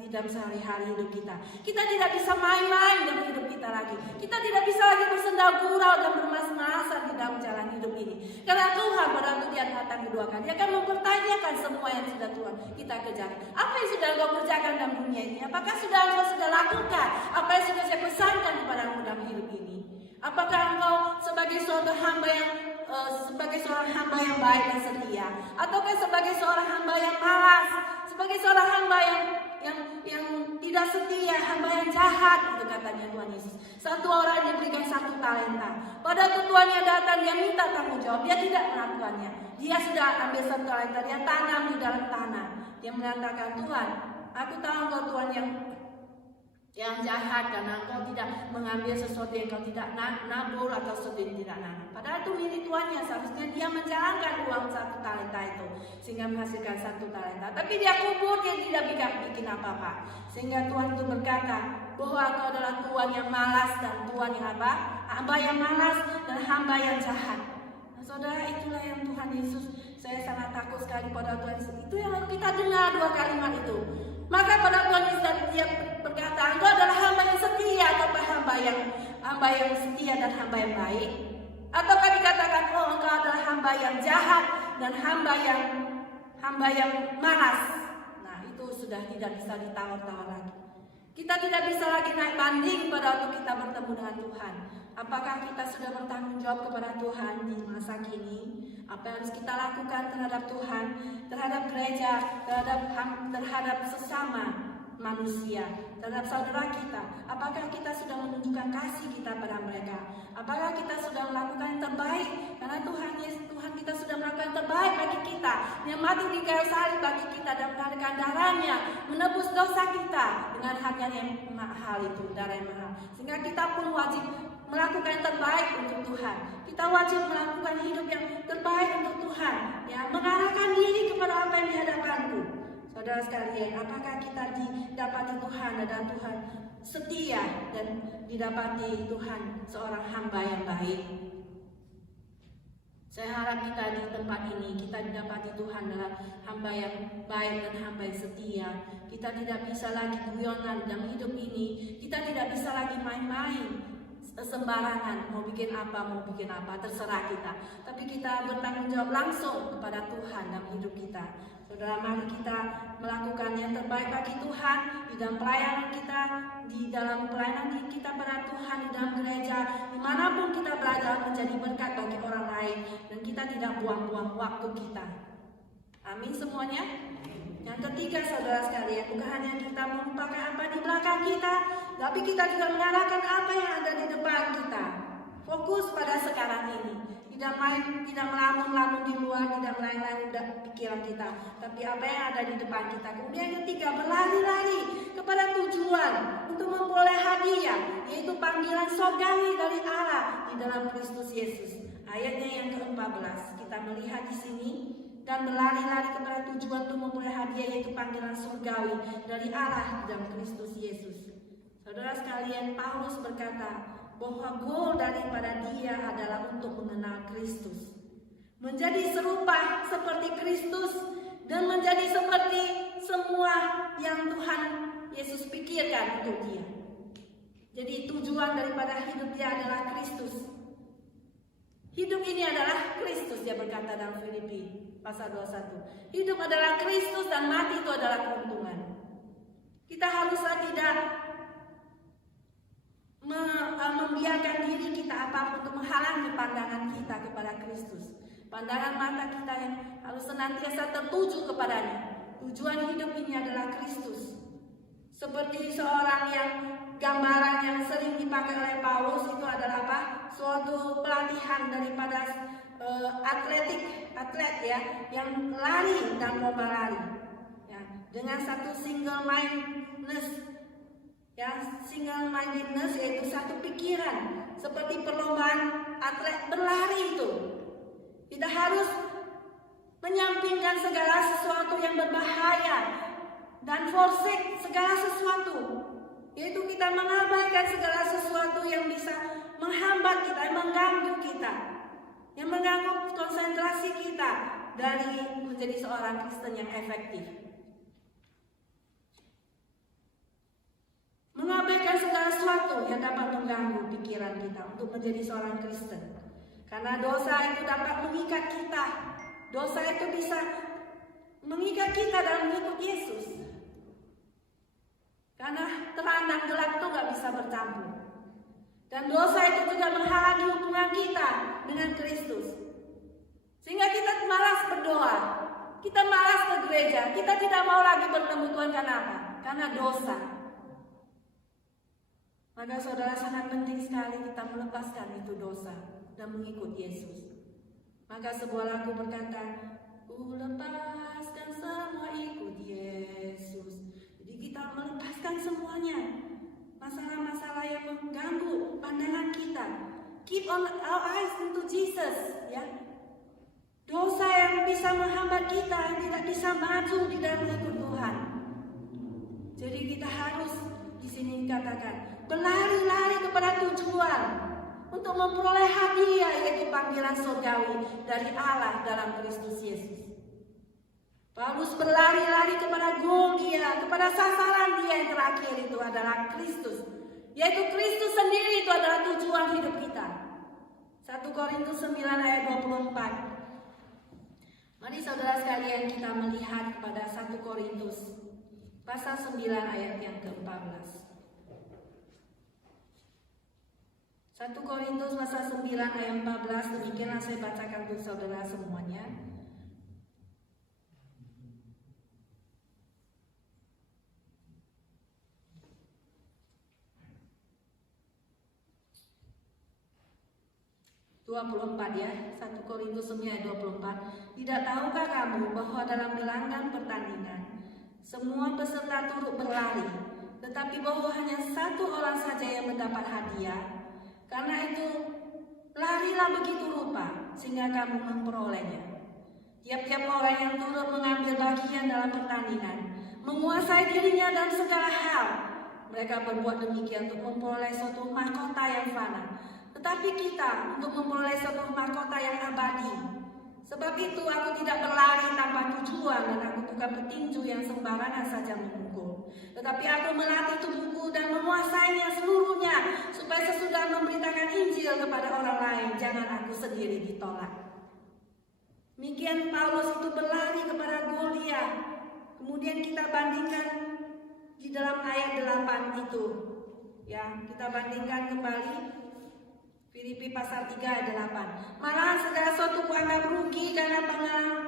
di dalam sehari-hari hidup kita. Kita tidak bisa main-main dalam hidup kita lagi. Kita tidak bisa lagi bersenda gurau dan bermas-masan di dalam jalan hidup ini. Karena Tuhan pada waktu dia datang kedua kali, dia akan mempertanyakan semua yang sudah Tuhan kita kerjakan. Apa yang sudah engkau kerjakan dalam dunia ini? Apakah engkau sudah lakukan apa yang sudah saya pesankan kepadamu dalam hidup ini? Apakah engkau sebagai seorang hamba yang baik dan setia, ataukah sebagai seorang hamba yang malas, sebagai seorang hamba yang tidak setia, hamba yang jahat? Itu katanya Tuhan Yesus. Satu orang diberikan 1 talenta. Pada tuannya datang, dia minta tanggung jawab, dia tidak melakukannya. Dia sudah ambil 1 talenta, dia tanam di dalam tanah. Dia mengatakan, Tuhan, aku tahu engkau Tuhan yang jahat karena engkau tidak mengambil sesuatu yang kau tidak nabur atau sesuatu yang tidak nanam. Padahal itu milik tuannya, seharusnya dia menjalankan uang 1 talenta itu sehingga menghasilkan 1 talenta. Tapi dia kubur, dia tidak bikin apa-apa. Sehingga Tuhan itu berkata bahwa engkau adalah Tuhan yang malas dan Tuhan yang apa? Hamba yang malas dan hamba yang jahat. Nah, saudara, itulah yang Tuhan Yesus. Saya sangat takut sekali pada Tuhan Yesus. Itu yang kita dengar 2 kalimat itu. Maka pada Tuhan Yesus dia berkata, engkau adalah hamba yang setia atau hamba yang setia dan hamba yang baik? Ataukah dikatakan, oh engkau adalah hamba yang jahat dan hamba yang malas? Nah, itu sudah tidak bisa ditawar-tawar lagi. Kita tidak bisa lagi naik banding pada waktu kita bertemu dengan Tuhan. Apakah kita sudah bertanggung jawab kepada Tuhan di masa kini? Apa yang harus kita lakukan terhadap Tuhan, terhadap gereja, terhadap sesama? manusia, terhadap saudara kita. Apakah kita sudah menunjukkan kasih kita pada mereka? Apakah kita sudah melakukan yang terbaik? Karena Tuhan kita sudah melakukan yang terbaik bagi kita. Yang mati di kayu salib bagi kita dan mengalirkan darahnya, menebus dosa kita dengan harga yang mahal itu, darah yang mahal. Sehingga kita pun wajib melakukan yang terbaik untuk Tuhan. Kita wajib melakukan hidup yang terbaik untuk Tuhan, ya, mengarahkan diri kepada apa yang di hadapanku. Saudara sekalian, apakah kita didapati Tuhan dan Tuhan setia dan didapati Tuhan seorang hamba yang baik? Saya harap kita di tempat ini, kita didapati Tuhan adalah hamba yang baik dan hamba yang setia. Kita tidak bisa lagi guyonan dalam hidup ini. Kita tidak bisa lagi main-main sembarangan, mau bikin apa, terserah kita. Tapi kita bertanggung jawab langsung kepada Tuhan dalam hidup kita. Saudara, mari kita melakukan yang terbaik bagi Tuhan di dalam pelayanan kita, di dalam pelayanan kita pada Tuhan, di dalam gereja, dimanapun kita berada, menjadi berkat bagi orang lain, dan kita tidak buang-buang waktu kita. Amin semuanya. Yang ketiga, saudara sekalian, bukan hanya kita melupakan apa di belakang kita, tapi kita juga mengarahkan apa yang ada di depan kita. Fokus pada sekarang ini. Tidak melamun-lamun di luar, tidak melayan-layan pikiran kita, tapi apa yang ada di depan kita. Kemudian yang ketiga, berlari-lari kepada tujuan untuk memperoleh hadiah, yaitu panggilan surgawi dari Allah di dalam Kristus Yesus. Ayatnya yang ke-14 kita melihat di sini, dan berlari-lari kepada tujuan untuk memperoleh hadiah, yaitu panggilan surgawi dari Allah di dalam Kristus Yesus. Saudara sekalian, Paulus berkata bahwa goal daripada dia adalah untuk mengenal Kristus, menjadi serupa seperti Kristus, dan menjadi seperti semua yang Tuhan Yesus pikirkan untuk dia. Jadi tujuan daripada hidup dia adalah Kristus. Hidup ini adalah Kristus, dia berkata dalam Filipi pasal 21. Hidup adalah Kristus dan mati itu adalah keuntungan. Kita haruslah tidak membiarkan diri kita apapun untuk menghalangi pandangan kita kepada Kristus. Pandangan mata kita yang harus senantiasa tertuju kepadanya. Tujuan hidup ini adalah Kristus. Seperti seorang yang gambaran yang sering dipakai oleh Paulus itu adalah apa? Suatu pelatihan daripada atlet ya, yang lari dan lomba lari. Ya, dengan satu single mindedness. Ya, single mindedness yaitu satu pikiran, seperti perlombaan atlet berlari itu. Kita harus menyampingkan segala sesuatu yang berbahaya dan forsake segala sesuatu, yaitu kita mengabaikan segala sesuatu yang bisa menghambat kita, yang mengganggu kita, yang mengganggu konsentrasi kita dari menjadi seorang Kristen yang efektif. Mengabaikan segala sesuatu yang dapat mengganggu pikiran kita untuk menjadi seorang Kristen. Karena dosa itu dapat mengikat kita. Dosa itu bisa mengikat kita dalam mengikut Yesus. Karena terang dan gelap itu gak bisa bercampur. Dan dosa itu juga menghalangi hubungan kita dengan Kristus. Sehingga kita malas berdoa. Kita malas ke gereja. Kita tidak mau lagi bertemu Tuhan. Karena apa? Karena dosa. Maka saudara, sangat penting sekali kita melepaskan itu dosa dan mengikut Yesus. Maka sebuah lagu berkata, "Ku lepaskan semua ikut Yesus." Jadi kita melepaskan semuanya. Masalah-masalah yang mengganggu pandangan kita. Keep on our eyes into Jesus, ya. Dosa yang bisa menghambat kita, yang tidak bisa maju di dalam mengikut Tuhan. Jadi kita harus di sini dikatakan berlari-lari kepada tujuan untuk memperoleh hadiah, yaitu panggilan surgawi dari Allah dalam Kristus Yesus. Paulus berlari-lari kepada goal dia, kepada sasaran dia yang terakhir itu adalah Kristus, yaitu Kristus sendiri itu adalah tujuan hidup kita. 1 Korintus 9 ayat 24. Mari saudara sekalian kita melihat kepada 1 Korintus pasal 9 ayat yang ke-14. 1 Korintus pasal 9 ayat 14, demikianlah saya bacakan untuk saudara semuanya. 24 ya, 1 Korintus 9 ayat 24. Tidak tahukah kamu bahwa dalam gelanggang pertandingan semua peserta turut berlari, tetapi bahwa hanya satu orang saja yang mendapat hadiah? Karena itu larilah begitu rupa sehingga kamu memperolehnya. Tiap-tiap orang yang turut mengambil bagian dalam pertandingan menguasai dirinya dalam segala hal. Mereka berbuat demikian untuk memperoleh suatu mahkota yang fana, tetapi kita untuk memperoleh suatu mahkota yang abadi. Sebab itu aku tidak berlari tanpa tujuan, dan aku bukan petinju yang sembarangan saja memukul. Tetapi aku melatih tubuhku dan menguasainya seluruhnya, supaya sesudah memberitakan Injil kepada orang lain, jangan aku sendiri ditolak. Demikian Paulus itu berlari kepada Goliat. Kemudian kita bandingkan di dalam ayat 8 itu. Ya, kita bandingkan kembali Filipi pasal 3 ayat 8. Malahan segala sesuatu kuanggap rugi karena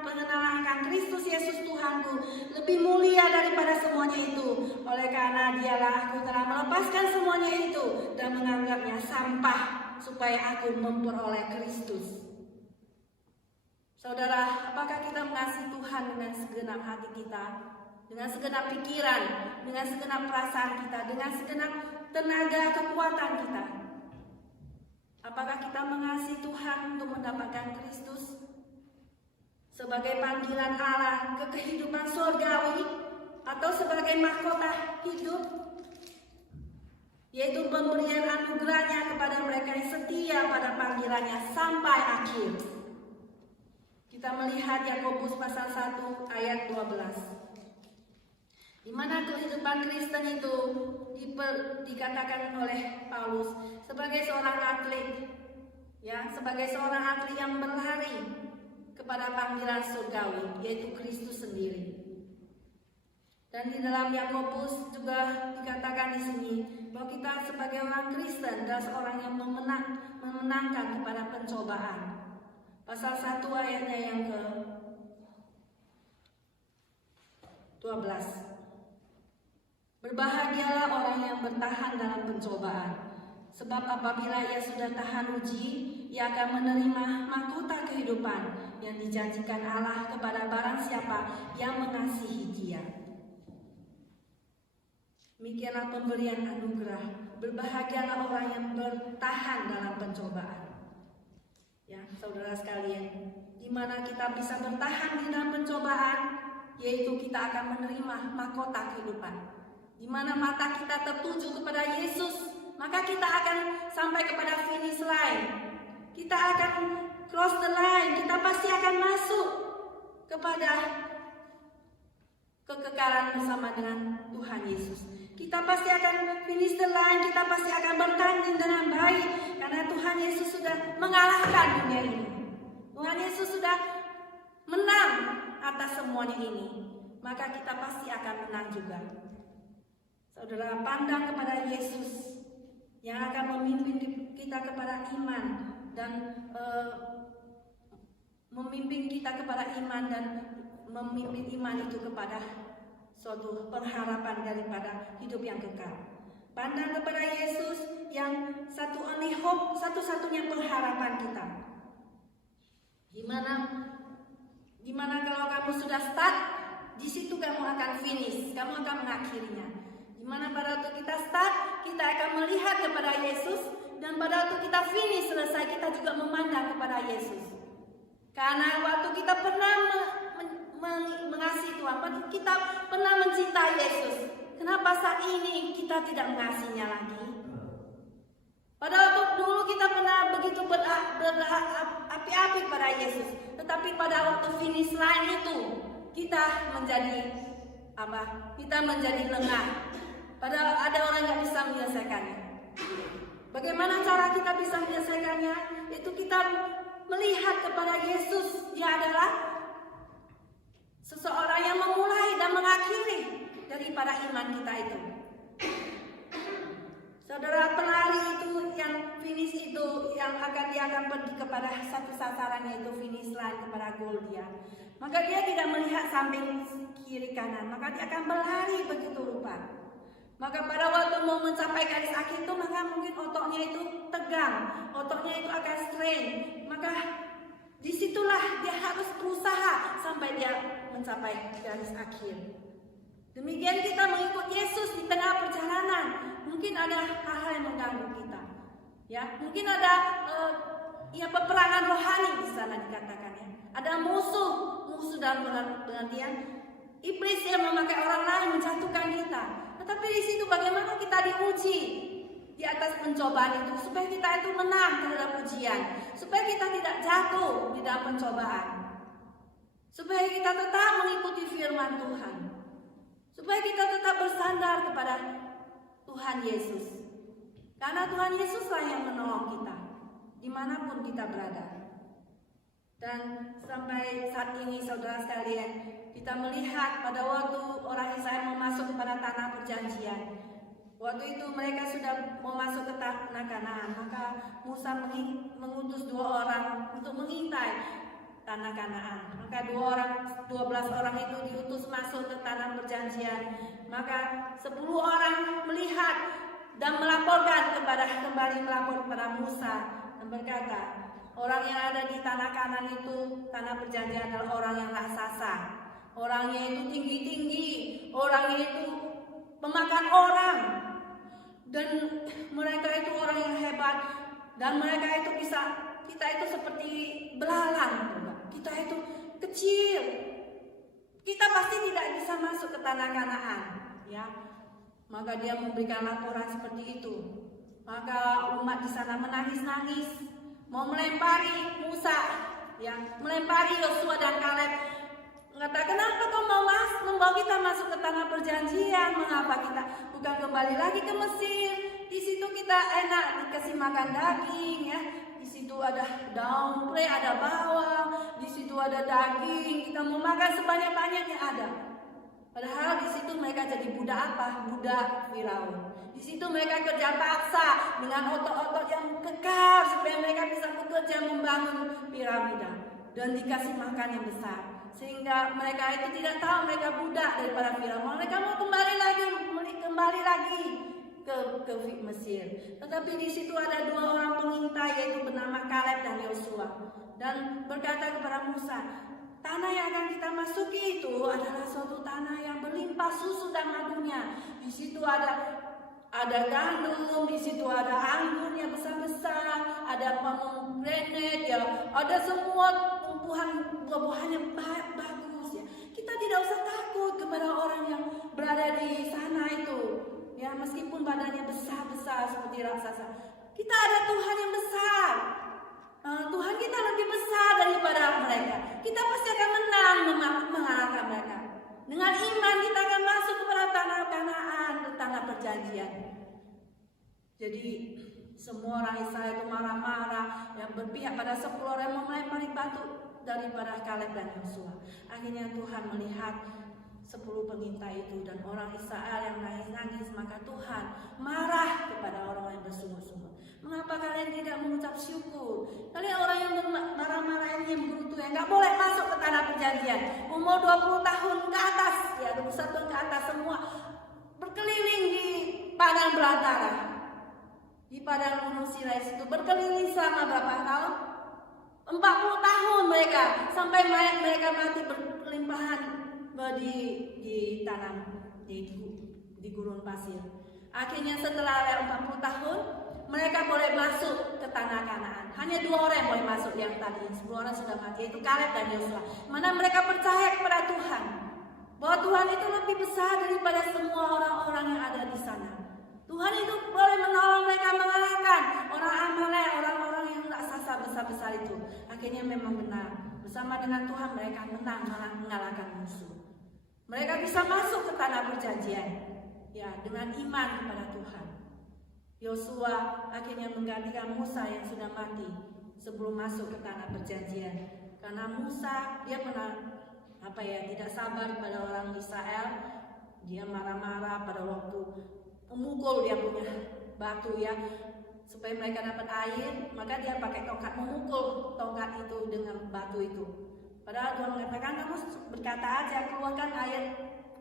pengenalan akan Kristus Yesus Tuhanku lebih mulia daripada semuanya itu. Oleh karena dialah aku telah melepaskan semuanya itu dan menganggapnya sampah supaya aku memperoleh Kristus. Saudara, apakah kita mengasihi Tuhan dengan segenap hati kita, dengan segenap pikiran, dengan segenap perasaan kita, dengan segenap tenaga kekuatan kita? Apakah kita mengasihi Tuhan untuk mendapatkan Kristus sebagai panggilan Allah ke kehidupan surgawi, atau sebagai mahkota hidup, yaitu pemberian anugerahnya kepada mereka yang setia pada panggilannya sampai akhir? Kita melihat Yakobus pasal 1 ayat 12. Di mana kehidupan Kristen itu dikatakan oleh Paulus sebagai seorang atlet, ya, sebagai seorang atlet yang berlari kepada panggilan surgawi, yaitu Kristus sendiri. Dan di dalam Yakobus juga dikatakan di sini bahwa kita sebagai orang Kristen adalah seorang yang memenangkan kepada pencobaan. Pasal 1 ayatnya yang ke 12. Berbahagialah orang yang bertahan dalam pencobaan, sebab apabila ia sudah tahan uji, ia akan menerima mahkota kehidupan yang dijanjikan Allah kepada barang siapa yang mengasihi Dia. Demikianlah pemberian anugerah. Berbahagialah orang yang bertahan dalam pencobaan. Ya, saudara sekalian, di mana kita bisa bertahan di dalam pencobaan, yaitu kita akan menerima mahkota kehidupan. Di mana mata kita tertuju kepada Yesus, maka kita akan sampai kepada finish line. Kita akan cross the line, kita pasti akan masuk kepada kekekalan bersama dengan Tuhan Yesus. Kita pasti akan finish the line, kita pasti akan bertanding dengan baik, karena Tuhan Yesus sudah mengalahkan dunia ini. Tuhan Yesus sudah menang atas semuanya ini, maka kita pasti akan menang juga. Saudara, pandang kepada Yesus yang akan memimpin kita kepada iman dan memimpin kita kepada iman dan memimpin iman itu kepada suatu pengharapan daripada hidup yang kekal. Pandang kepada Yesus yang satu only hope, satu-satunya pengharapan kita. Di mana kalau kamu sudah start, di situ kamu akan finish, kamu akan mengakhirinya. Di mana pada waktu kita start, kita akan melihat kepada Yesus, dan pada waktu kita finish selesai, kita juga memandang kepada Yesus. Karena waktu kita pernah mengasihi Tuhan, kita pernah mencintai Yesus, kenapa saat ini kita tidak mengasihinya lagi? Pada waktu dulu kita pernah begitu berapi-api pada Yesus, tetapi pada waktu finish line itu kita menjadi apa? Kita menjadi lengah. Padahal ada orang yang bisa menyelesaikannya. Bagaimana cara kita bisa menyelesaikannya? Itu kita melihat kepada Yesus. Dia adalah seseorang yang memulai dan mengakhiri daripada iman kita itu. Saudara, pelari itu yang finish itu yang dia akan pergi kepada satu sasaran, yaitu finish line, kepada goal dia. Maka dia tidak melihat samping kiri kanan, maka dia akan berlari begitu rupa. Maka pada waktu mau mencapai garis akhir itu, maka mungkin ototnya itu tegang, ototnya itu akan strain. Maka disitulah dia harus berusaha sampai dia mencapai garis akhir. Demikian kita mengikut Yesus di tengah perjalanan. Mungkin ada hal-hal yang mengganggu kita, ya. Mungkin ada peperangan rohani di sana dikatakannya. Ada musuh dalam pengertian iblis yang memakai orang lain menjatuhkan kita. Tetapi di situ bagaimana kita diuji di atas pencobaan itu supaya kita itu menang terhadap ujian, supaya kita tidak jatuh di dalam pencobaan, supaya kita tetap mengikuti firman Tuhan, supaya kita tetap bersandar kepada Tuhan Yesus. Karena Tuhan Yesuslah yang menolong kita dimanapun kita berada. Dan sampai saat ini saudara sekalian, kita melihat pada waktu orang Israel mau masuk kepada tanah perjanjian. Waktu itu mereka sudah mau masuk ke tanah Kanaan, maka Musa mengutus 2 orang untuk mengintai tanah Kanaan. Maka 12 orang itu diutus masuk ke tanah perjanjian. Maka 10 orang melihat dan kembali melapor kepada Musa dan berkata, orang yang ada di tanah Kanaan itu, tanah perjanjian adalah orang yang raksasa. Orangnya itu tinggi-tinggi, orangnya itu pemakan orang. Dan mereka itu orang yang hebat. Dan mereka itu kita itu seperti belalang. Kita itu kecil. Kita pasti tidak bisa masuk ke tanah Kanaan, ya. Maka dia memberikan laporan seperti itu. Maka umat di sana menangis-nangis, mau melempari Musa, ya, melempari Yosua dan Kaleb. Mengatakan, kenapa kau mau membawa kita masuk ke tanah perjanjian? Mengapa kita bukan kembali lagi ke Mesir? Di situ kita enak dikasih makan daging, ya. Di situ ada daun pre, ada bawang, di situ ada daging. Kita mau makan sebanyak-banyaknya ada. Padahal di situ mereka jadi budak apa? Budak Firaun. Di situ mereka kerja paksa dengan otot-otot yang kekar supaya mereka bisa bekerja membangun piramida dan dikasih makan yang besar. Sehingga mereka itu tidak tahu mereka budak daripada Firaun. Mereka mau kembali lagi ke Mesir. Tetapi di situ ada 2 orang pengintai yaitu bernama Kaleb dan Yosua. Dan berkata kepada Musa, tanah yang akan kita masuki itu adalah suatu tanah yang berlimpah susu dan madunya. Di situ ada gandum, di situ ada anggurnya besar-besar, ada pomegranate, ya, ada semua tumbuhan buah-buahan yang bagus, ya. Kita tidak usah takut kepada orang yang berada di sana itu, ya, meskipun badannya besar-besar seperti raksasa. Kita ada Tuhan yang besar. Tuhan kita lebih besar daripada mereka. Kita pasti akan menang mengalahkan mereka. Dengan iman kita akan masuk kepada tanah Kanaan, tanah perjanjian. Jadi semua orang Israel itu marah-marah, yang berpihak pada 10 orang yang melempari batu daripada Kaleb dan Yosua. Akhirnya Tuhan melihat 10 pengintai itu dan orang Israel yang nangis-nangis, maka Tuhan marah kepada orang yang bersungguh-sungguh. Mengapa kalian tidak mengucap syukur? Kalian orang yang marah-marah ini, yang berutu, yang nggak boleh masuk ke tanah perjanjian. Umur 20 tahun ke atas, ya 21 tahun ke atas, semua berkeliling di padang belantara, di padang gunung Sinai itu berkeliling selama berapa tahun? 40 tahun mereka, sampai mereka mati berlimpahan di tanah, di gurun pasir. Akhirnya setelah 40 tahun mereka boleh masuk ke tanah Kanaan. Hanya 2 orang yang boleh masuk, yang tadi 10 orang sudah mati, yaitu Kaleb dan Yosua. Mana mereka percaya kepada Tuhan, bahwa Tuhan itu lebih besar daripada semua orang-orang yang ada di sana. Tuhan itu boleh menolong mereka mengalahkan orang Amalek, orang-orang yang raksasa besar-besar itu. Akhirnya memang benar, bersama dengan Tuhan mereka menang mengalahkan musuh. Mereka bisa masuk ke tanah perjanjian, ya, dengan iman kepada Tuhan. Yosua akhirnya menggantikan Musa yang sudah mati sebelum masuk ke tanah perjanjian. Karena Musa dia pernah tidak sabar pada orang Israel. Dia marah-marah pada waktu memukul dia punya batu, ya, supaya mereka dapat air. Maka dia pakai tongkat memukul tongkat itu dengan batu itu. Padahal Tuhan mengatakan, kamu berkata aja, keluarkan air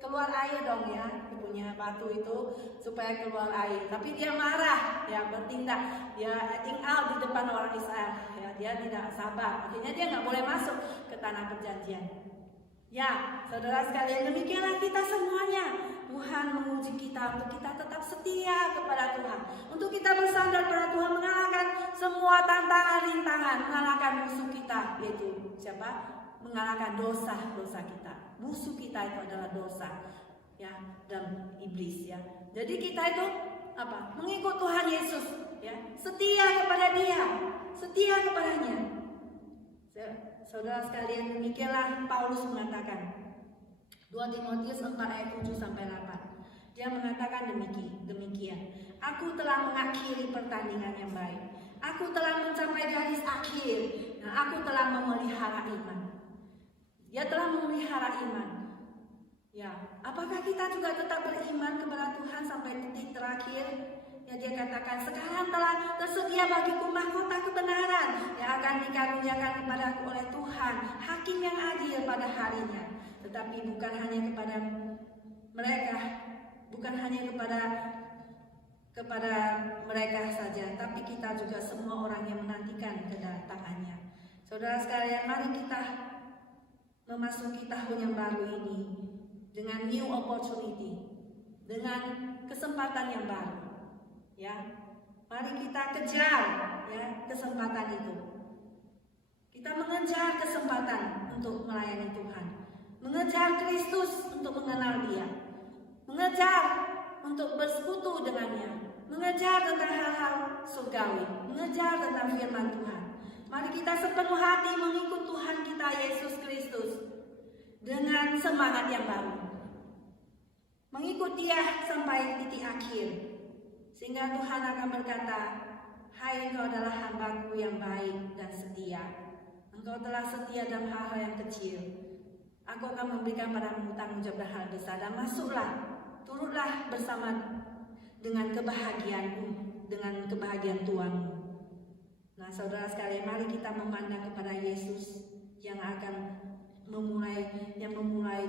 keluar air dong ya, dia punya batu itu supaya keluar air. Tapi dia marah, ya bertindak, dia acting out di depan orang Israel. Ya, dia tidak sabar. Akhirnya dia nggak boleh masuk ke tanah perjanjian. Ya, saudara sekalian, demikianlah kita semuanya. Tuhan menguji kita untuk kita tetap setia kepada Tuhan, untuk kita bersandar pada Tuhan, mengalahkan semua tantangan rintangan, mengalahkan musuh kita, yaitu siapa? Mengalahkan dosa-dosa kita. Musuh kita itu adalah dosa, ya, dan iblis, ya. Jadi kita itu apa? Mengikut Tuhan Yesus, ya, setia kepada Dia, setia kepadanya. Saudara sekalian, demikianlah Paulus mengatakan 2 Timotius 4 ayat 7 sampai 8. Dia mengatakan demikian. Aku telah mengakhiri pertandingan yang baik. Aku telah mencapai garis akhir. Dan aku telah memelihara iman. Dia telah memelihara iman. Ya, apakah kita juga tetap beriman kepada Tuhan sampai titik terakhir? Ya, dia katakan, sekarang telah tersedia bagiku mahkota kebenaran yang akan dikaruniakan kepadaku oleh Tuhan, hakim yang adil pada harinya. Tetapi bukan hanya kepada mereka, bukan hanya kepada mereka saja, tapi kita juga semua orang yang menantikan kedatangannya. Saudara sekalian, mari kita memasuki tahun yang baru ini dengan new opportunity, dengan kesempatan yang baru. Ya, mari kita kejar, ya, kesempatan itu. Kita mengejar kesempatan untuk melayani Tuhan, mengejar Kristus untuk mengenal Dia, mengejar untuk bersekutu dengannya, mengejar tentang hal-hal surgawi, mengejar tentang firman Tuhan. Mari kita sepenuh hati mengikut Tuhan kita Yesus Kristus dengan semangat yang baru, mengikut Dia sampai titik akhir. Sehingga Tuhan akan berkata, hai engkau adalah hamba-Ku yang baik dan setia. Engkau telah setia dalam hal-hal yang kecil. Aku akan memberikan padamu tanggung jawab hal besar. Dan masuklah, turutlah bersama dengan kebahagiaanmu, dengan kebahagiaan Tuhanmu. Nah, saudara sekalian, mari kita memandang kepada Yesus yang akan memulai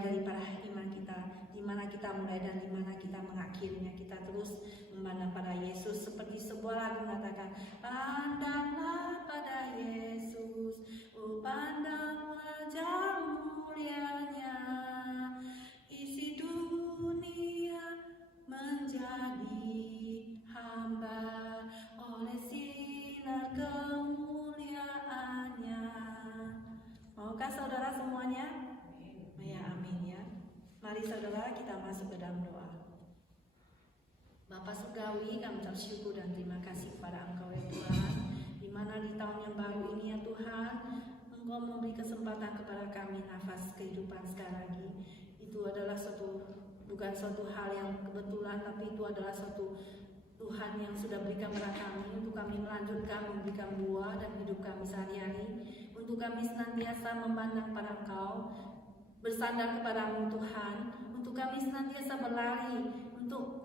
daripada iman kita, di mana kita mulai dan di mana kita mengakhirinya. Kita terus memandang pada Yesus, seperti sebuah lagu mengatakan, pandanglah pada Yesus, oh pandang wajah mulianya, isi dunia menjadi hamba oleh sinar kemuliaannya. Maukah saudara semuanya? Ya, amin ya. Mari saudara kita masuk ke dalam doa. Bapa Surgawi, kami ucap syukur dan terima kasih kepada Engkau ya Tuhan, di mana di tahun yang baru ini ya Tuhan, Engkau memberi kesempatan kepada kami nafas kehidupan sekali lagi. Itu adalah bukan suatu hal yang kebetulan, tapi itu adalah suatu Tuhan yang sudah berikan kepada kami untuk kami melanjutkan memberikan buah dan hidup kami sehari-hari, untuk kami senantiasa memandang pada Engkau, bersandar kepadamu Tuhan, untuk kami senantiasa berlari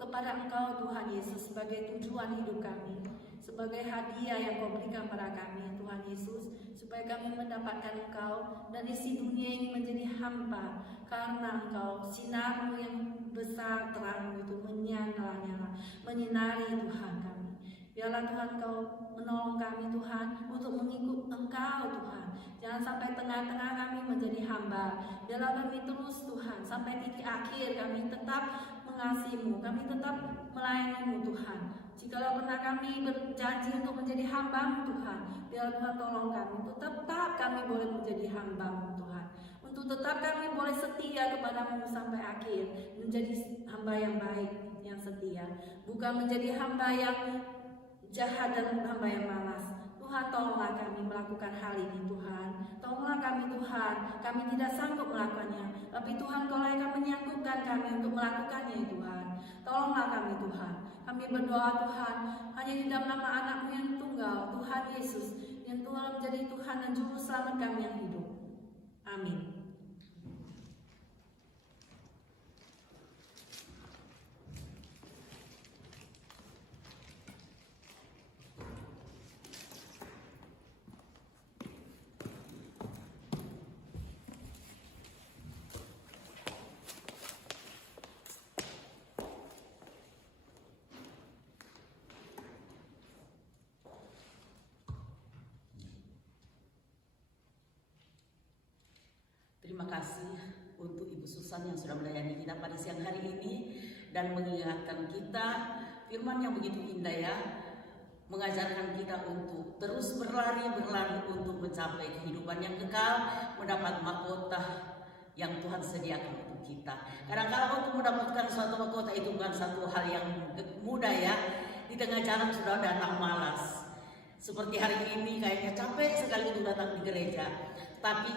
kepada Engkau Tuhan Yesus sebagai tujuan hidup kami, sebagai hadiah yang Kau berikan pada kami Tuhan Yesus, supaya kami mendapatkan Engkau dan isi dunia ini menjadi hampa, karena Engkau sinar-Mu yang besar terang itu menyala-nyala, menyinari Tuhan kami. Biarlah Tuhan Kau menolong kami Tuhan untuk mengikut Engkau Tuhan. Jangan sampai tengah-tengah kami menjadi hamba. Biarlah kami terus Tuhan sampai titik akhir kami tetap mengasihi-Mu, kami tetap melayani-Mu Tuhan. Jikalau pernah kami berjanji untuk menjadi hamba-Mu Tuhan, biarlah Tuhan tolong kami untuk tetap kami boleh menjadi hamba-Mu Tuhan. Untuk tetap kami boleh setia kepada-Mu sampai akhir, menjadi hamba yang baik, yang setia, bukan menjadi hamba yang jahat dan hamba yang malas. Tuhan, tolonglah kami melakukan hal ini Tuhan. Tolonglah kami Tuhan, kami tidak sanggup melakukannya, tapi Tuhan Kau yang akan menyanggupkan kami untuk melakukannya Tuhan. Tolonglah kami Tuhan. Kami berdoa Tuhan, hanya di dalam nama anak-Mu yang tunggal, Tuhan Yesus, yang telah menjadi Tuhan dan Juru Selamat kami yang hidup. Amin. kasih untuk Ibu Susan yang sudah melayani kita pada siang hari ini dan mengingatkan kita firman yang begitu indah ya, mengajarkan kita untuk terus berlari untuk mencapai kehidupan yang kekal, mendapat mahkota yang Tuhan sediakan untuk kita. Kadang-kadang untuk mendapatkan suatu mahkota itu bukan satu hal yang mudah ya. Di tengah jalan sudah datang malas. Seperti hari ini kayaknya capek sekali untuk datang di gereja. Tapi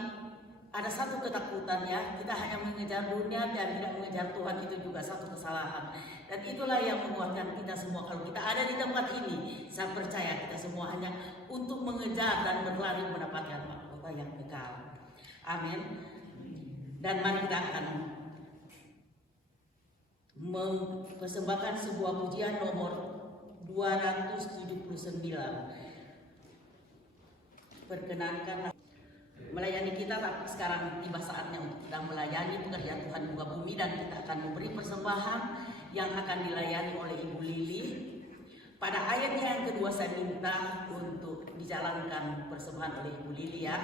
ada satu ketakutan ya, kita hanya mengejar dunia dan tidak mengejar Tuhan, itu juga satu kesalahan. Dan itulah yang menguatkan kita semua. Kalau kita ada di tempat ini, saya percaya kita semua hanya untuk mengejar dan berlari mendapatkan mahkota yang kekal. Amin. Dan mari kita akan mempersembahkan sebuah pujian nomor 279. Perkenankan melayani kita, tapi sekarang tiba saatnya untuk kita melayani pekerjaan Tuhan di muka bumi, dan kita akan memberi persembahan yang akan dilayani oleh Ibu Lili. Pada ayatnya yang kedua saya minta untuk dijalankan persembahan oleh Ibu Lili ya.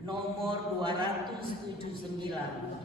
Nomor 279.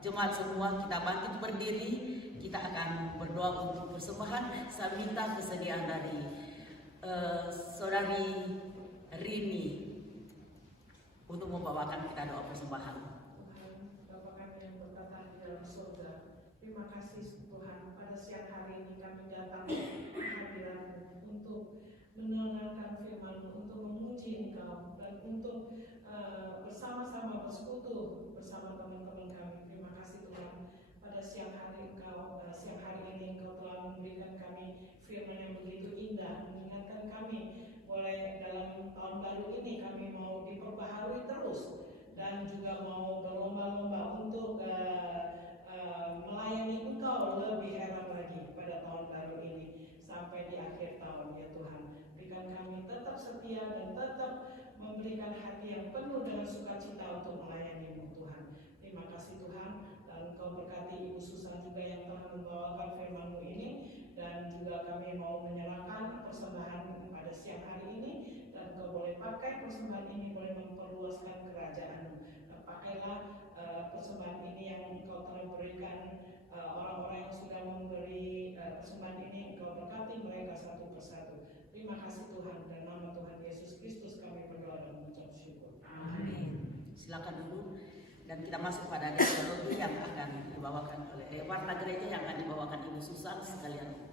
Jemaat semua kita bangkit berdiri, kita akan berdoa untuk persembahan. Saya minta kesediaan dari Saudari Rini untuk membawakan kita doa persembahan. Bapa kami yang bertata di dalam surga, terima kasih Tuhan, pada siang hari ini kami datang hadirat untuk mendengarkan firman-Mu, untuk memuji Engkau, dan untuk bersama-sama bersekutu bersama teman-teman kami. Terima kasih Tuhan, pada siang hari ini Engkau telah memberikan kami firman yang begitu indah, mengingatkan kami boleh dalam tahun baru ini kami mau diperbaharui terus, dan juga mau berlomba-lomba untuk melayani Engkau lebih hebat lagi pada tahun baru ini sampai di akhir tahun. Ya Tuhan, berikan kami tetap setia dan tetap memberikan hati yang penuh dengan sukacita untuk melayani-Mu Tuhan. Terima kasih Tuhan, dan Engkau berkati Ibu Susan juga yang telah membawakan firman-Mu ini, dan juga kami mau menyerahkan persembahan pada siang hari ini, dan Engkau boleh pakai persembahan ini, boleh memperluaskan kerajaan-Mu. Pakailah persembahan ini yang Engkau telah berikan orang-orang yang sudah memberi persembahan ini, Engkau berkati mereka satu persatu. Terima kasih Tuhan, dan nama Tuhan Yesus Kristus kami berdoa dan mengucap syukur. Amin. Silakan dulu, dan kita masuk pada dialog yang akan dibawakan oleh warta gereja yang akan dibawakan Ibu Susan sekalian.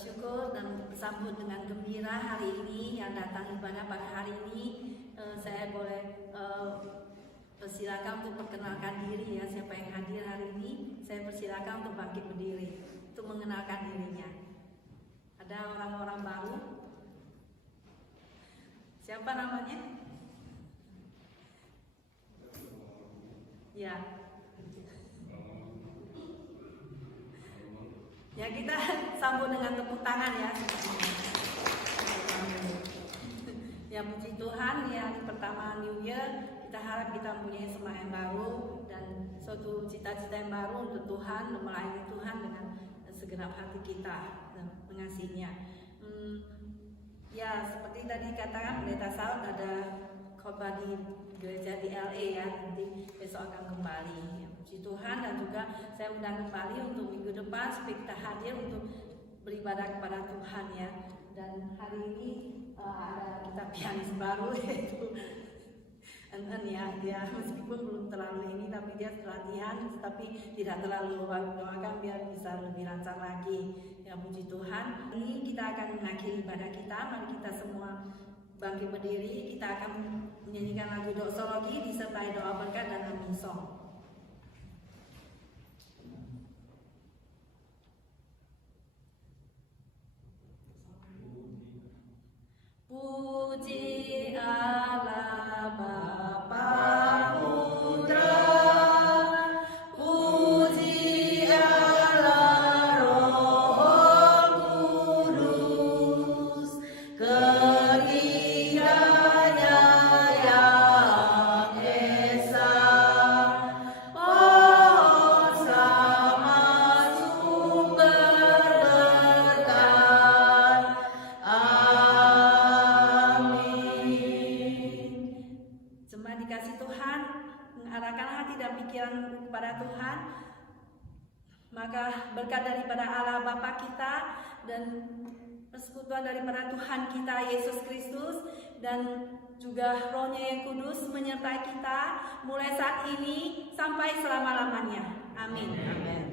bersyukur dan bersambut dengan gembira hari ini yang datang ibadah pada hari ini. Saya boleh persilakan untuk perkenalkan diri ya, siapa yang hadir hari ini. Saya persilakan untuk bangkit berdiri untuk mengenalkan dirinya. Ada orang-orang baru. Siapa namanya? Ya. Ya, kita sambut dengan tepuk tangan ya. Ya, puji Tuhan ya, hari pertama New Year kita harap kita mempunyai semangat yang baru dan suatu cita-cita yang baru untuk Tuhan, untuk melayani Tuhan dengan segenap hati kita dan mengasihinya. Ya, seperti tadi katakan Pendeta Saud ada khotbah di gereja di LA ya, nanti besok akan kembali. Ya, puji Tuhan, dan juga saya undang kembali untuk minggu depan supaya kita hadir untuk beribadah kepada Tuhan ya. Dan hari ini ada kita pianis baru yaitu Enten ya, dia meskipun belum terlalu ini tapi dia latihan, tapi tidak terlalu doakan biar bisa lebih lancar lagi. Ya, puji Tuhan. Ini kita akan mengakhiri ibadah kita. Mari kita semua bangkit berdiri. Kita akan menyanyikan lagu doksologi disertai doa berkat dan amin song. Puji Allah Bapa Putra, puji Allah Roh Kudus, keindahannya yang esa, pohon sama sumber berkat. Jemaat dikasih Tuhan, mengarahkan hati dan pikiran kepada Tuhan, maka berkat daripada Allah Bapa kita dan persekutuan daripada Tuhan kita Yesus Kristus dan juga Roh-Nya yang kudus menyertai kita mulai saat ini sampai selama-lamanya. Amin. Amin.